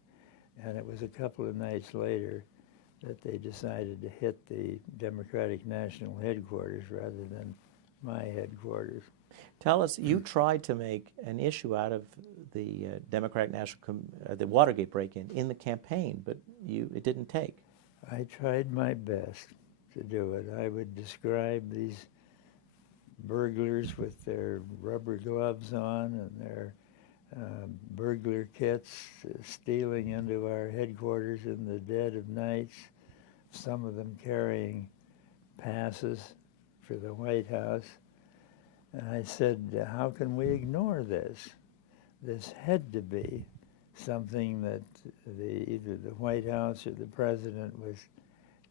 And it was a couple of nights later that they decided to hit the Democratic National Headquarters rather than my headquarters. Tell us, you tried to make an issue out of the Democratic National, the Watergate break-in in the campaign, but it didn't take. I tried my best to do it. I would describe these burglars with their rubber gloves on and their burglar kits stealing into our headquarters in the dead of nights, some of them carrying passes for the White House. And I said, how can we ignore this? This had to be something that either the White House or the president was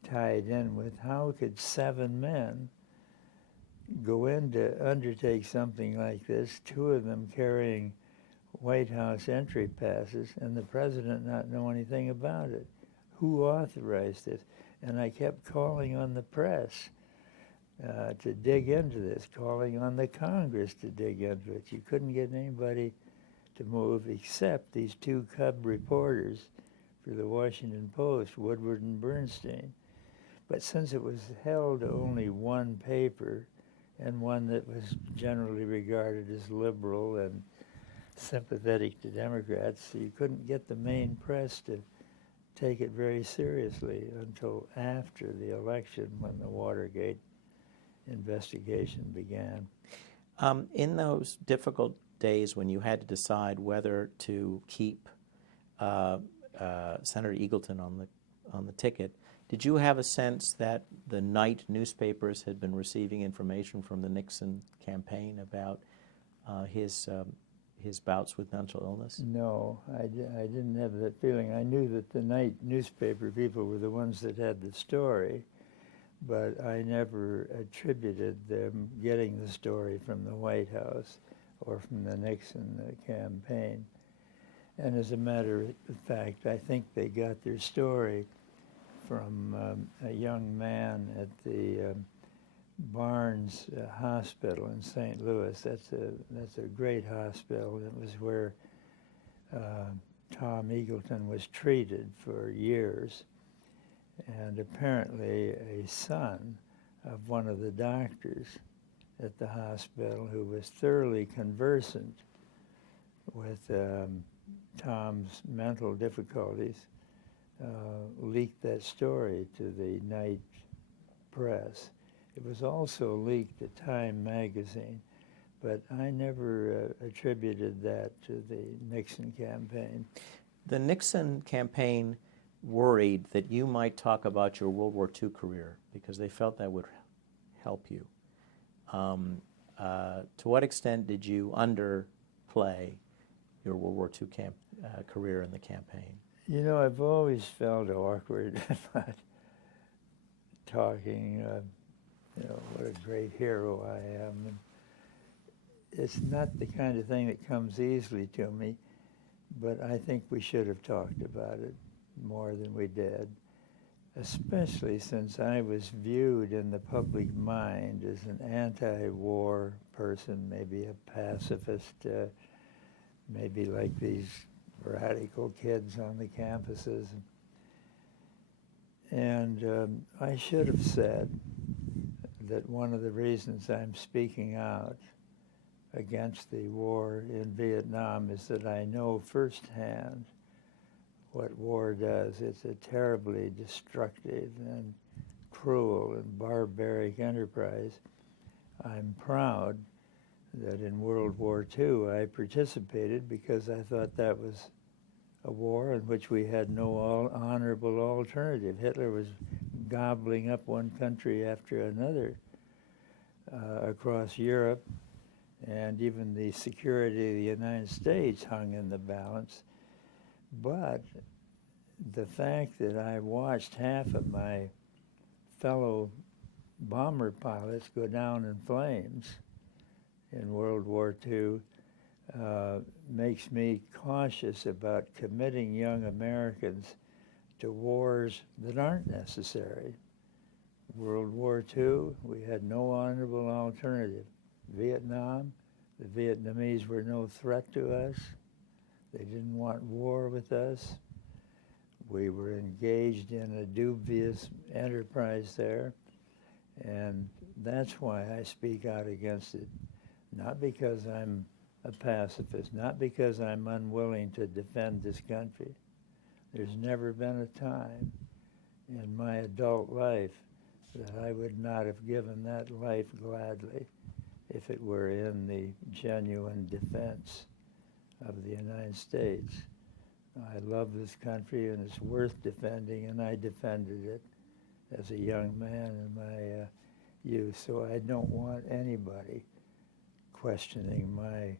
tied in with. How could 7 men go in to undertake something like this, 2 of them carrying White House entry passes, and the president not know anything about it? Who authorized it? And I kept calling on the press to dig into this, calling on the Congress to dig into it. You couldn't get anybody to move except these 2 cub reporters for the Washington Post, Woodward and Bernstein. But since it was held to only one paper, and one that was generally regarded as liberal and sympathetic to Democrats, you couldn't get the main press to take it very seriously until after the election, when the Watergate investigation began. In those difficult days when you had to decide whether to keep Senator Eagleton on the ticket, did you have a sense that the night newspapers had been receiving information from the Nixon campaign about his bouts with mental illness? No, I didn't have that feeling. I knew that the night newspaper people were the ones that had the story, but I never attributed them getting the story from the White House or from the Nixon campaign. And as a matter of fact, I think they got their story from a young man at the Barnes Hospital in St. Louis. That's a great hospital. It was where Tom Eagleton was treated for years. And apparently a son of one of the doctors at the hospital, who was thoroughly conversant with Tom's mental difficulties, leaked that story to the night press. It was also leaked to Time magazine, but I never attributed that to the Nixon campaign. The Nixon campaign worried that you might talk about your World War II career because they felt that would help you. To what extent did you underplay your World War II career in the campaign? You know, I've always felt awkward about talking, what a great hero I am. And it's not the kind of thing that comes easily to me, but I think we should have talked about it more than we did, especially since I was viewed in the public mind as an anti-war person, maybe a pacifist, maybe like these radical kids on the campuses. And I should have said that one of the reasons I'm speaking out against the war in Vietnam is that I know firsthand what war does. It's a terribly destructive and cruel and barbaric enterprise. I'm proud that in World War II I participated because I thought that was a war in which we had no honorable alternative. Hitler was gobbling up one country after another across Europe, and even the security of the United States hung in the balance. But the fact that I watched half of my fellow bomber pilots go down in flames in World War II makes me cautious about committing young Americans to wars that aren't necessary. World War II, we had no honorable alternative. Vietnam, the Vietnamese were no threat to us. They didn't want war with us. We were engaged in a dubious enterprise there, and that's why I speak out against it. Not because I'm a pacifist, not because I'm unwilling to defend this country. There's never been a time in my adult life that I would not have given that life gladly if it were in the genuine defense of the United States. I love this country and it's worth defending, and I defended it as a young man in my youth, so I don't want anybody questioning my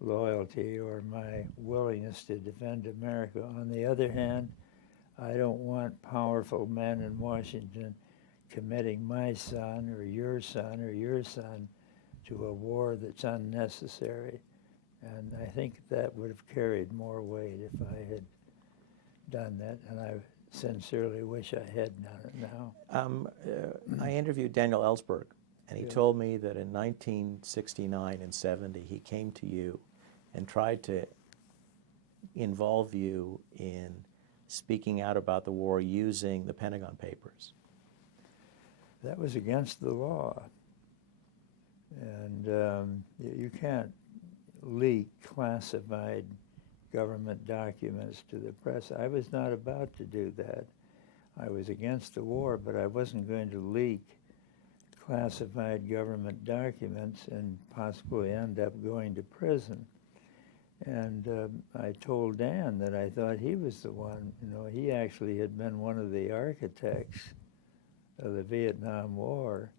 loyalty or my willingness to defend America. On the other hand, I don't want powerful men in Washington committing my son or your son or your son to a war that's unnecessary. And I think that would have carried more weight if I had done that, and I sincerely wish I had done it now. I interviewed Daniel Ellsberg, and he Yeah. told me that in 1969 and 70, he came to you and tried to involve you in speaking out about the war using the Pentagon Papers. That was against the law. And you can't leak classified government documents to the press. I was not about to do that. I was against the war, but I wasn't going to leak classified government documents and possibly end up going to prison. And I told Dan that I thought he was the one. You know, he actually had been one of the architects of the Vietnam War.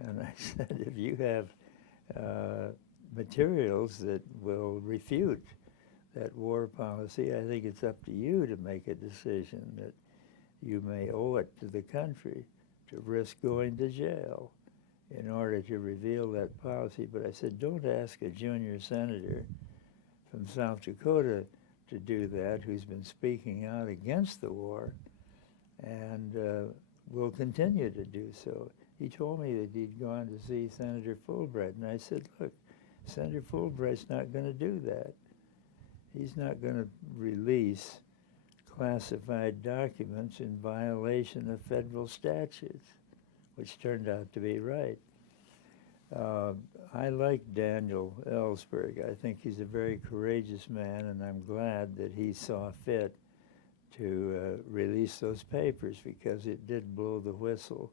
And I said, if you have materials that will refute that war policy, I think it's up to you to make a decision that you may owe it to the country to risk going to jail in order to reveal that policy. But I said, don't ask a junior senator from South Dakota to do that who's been speaking out against the war and will continue to do so. He told me that he'd gone to see Senator Fulbright, and I said, look, Senator Fulbright's not going to do that. He's not going to release classified documents in violation of federal statutes, which turned out to be right. I like Daniel Ellsberg. I think he's a very courageous man, and I'm glad that he saw fit to release those papers, because it did blow the whistle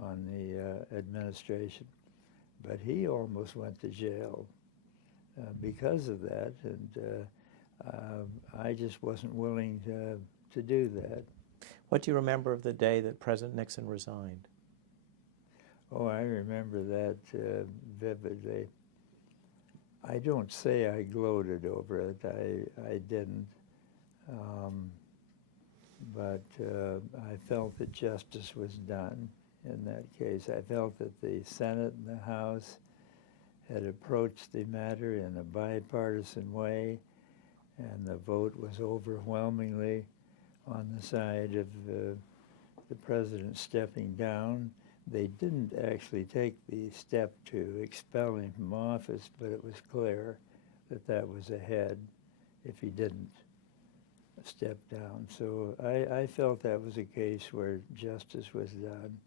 on the administration. But he almost went to jail because of that, and I just wasn't willing to do that. What do you remember of the day that President Nixon resigned? Oh, I remember that vividly. I don't say I gloated over it. I didn't. But I felt that justice was done in that case. I felt that the Senate and the House had approached the matter in a bipartisan way, and the vote was overwhelmingly on the side of the president stepping down. They didn't actually take the step to expel him from office, but it was clear that that was ahead if he didn't step down. So I felt that was a case where justice was done.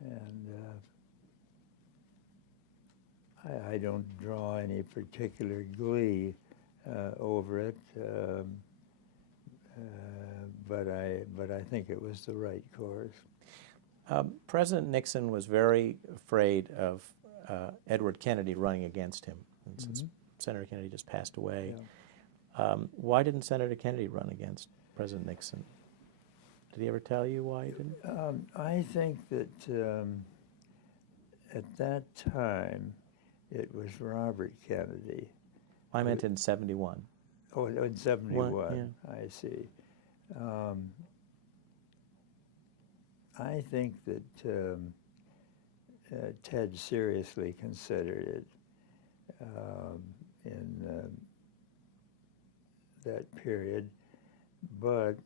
And I don't draw any particular glee over it, but I think it was the right course. President Nixon was very afraid of Edward Kennedy running against him, and since Senator Kennedy just passed away. Why didn't Senator Kennedy run against President Nixon? Did he ever tell you why he didn't? I think that at that time it was Robert Kennedy. I meant in 71. Oh, in 71, Yeah. I see. I think that Ted seriously considered it in that period, but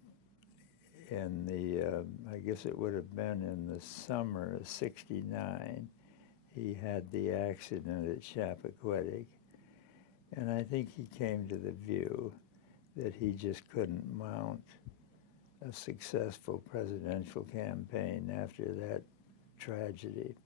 in the, I guess it would have been in the summer of '69, he had the accident at Chappaquiddick, and I think he came to the view that he just couldn't mount a successful presidential campaign after that tragedy,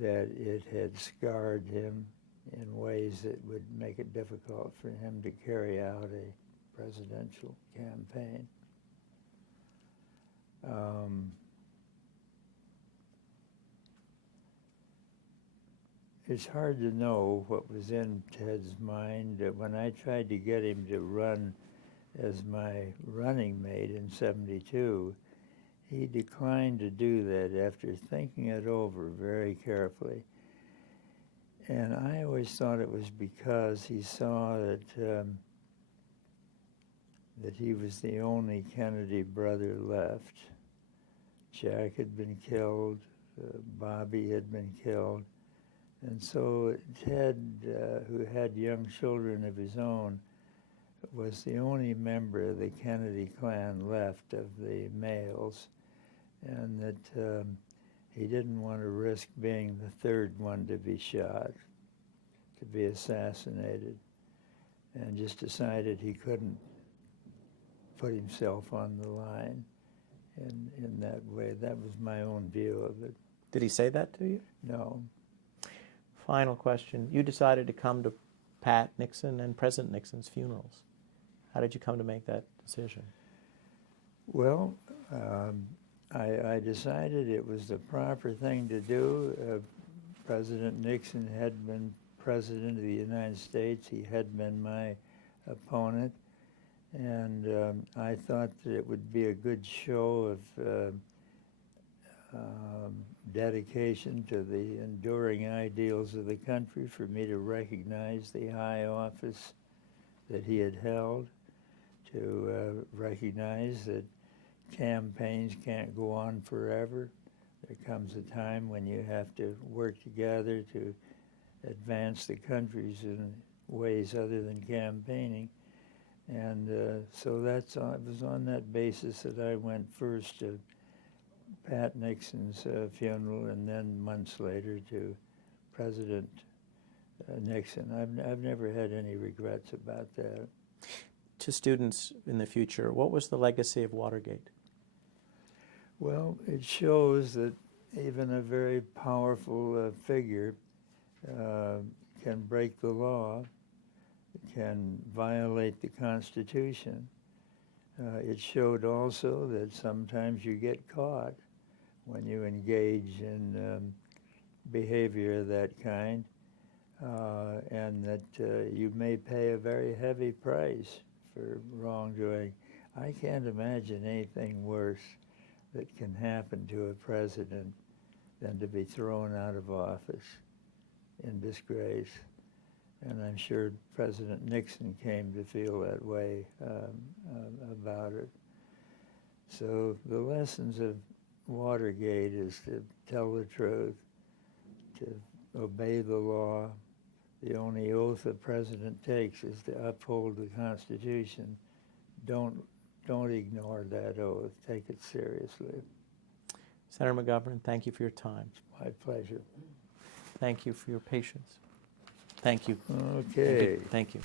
that it had scarred him in ways that would make it difficult for him to carry out a presidential campaign. It's hard to know what was in Ted's mind. When I tried to get him to run as my running mate in '72, he declined to do that after thinking it over very carefully. And I always thought it was because he saw that that he was the only Kennedy brother left. Jack had been killed, Bobby had been killed, and so Ted, who had young children of his own, was the only member of the Kennedy clan left of the males, and that he didn't want to risk being the third one to be shot, to be assassinated, and just decided he couldn't put himself on the line in that way. That was my own view of it. Did he say that to you? No. Final question. You decided to come to Pat Nixon and President Nixon's funerals. How did you come to make that decision? Well, I decided it was the proper thing to do. President Nixon had been President of the United States. He had been my opponent. And I thought that it would be a good show of dedication to the enduring ideals of the country for me to recognize the high office that he had held, to recognize that campaigns can't go on forever. There comes a time when you have to work together to advance the countries in ways other than campaigning. And so it was on that basis that I went first to Pat Nixon's funeral, and then months later to President Nixon. I've never had any regrets about that. To students in the future, what was the legacy of Watergate? Well, it shows that even a very powerful figure can break the law, can violate the Constitution. It showed also that sometimes you get caught when you engage in behavior of that kind, and that you may pay a very heavy price for wrongdoing. I can't imagine anything worse that can happen to a president than to be thrown out of office in disgrace. And I'm sure President Nixon came to feel that way about it. So the lessons of Watergate is to tell the truth, to obey the law. The only oath a president takes is to uphold the Constitution. Don't ignore that oath. Take it seriously. Senator McGovern, thank you for your time. It's my pleasure. Thank you for your patience. Thank you. Okay. Thank you.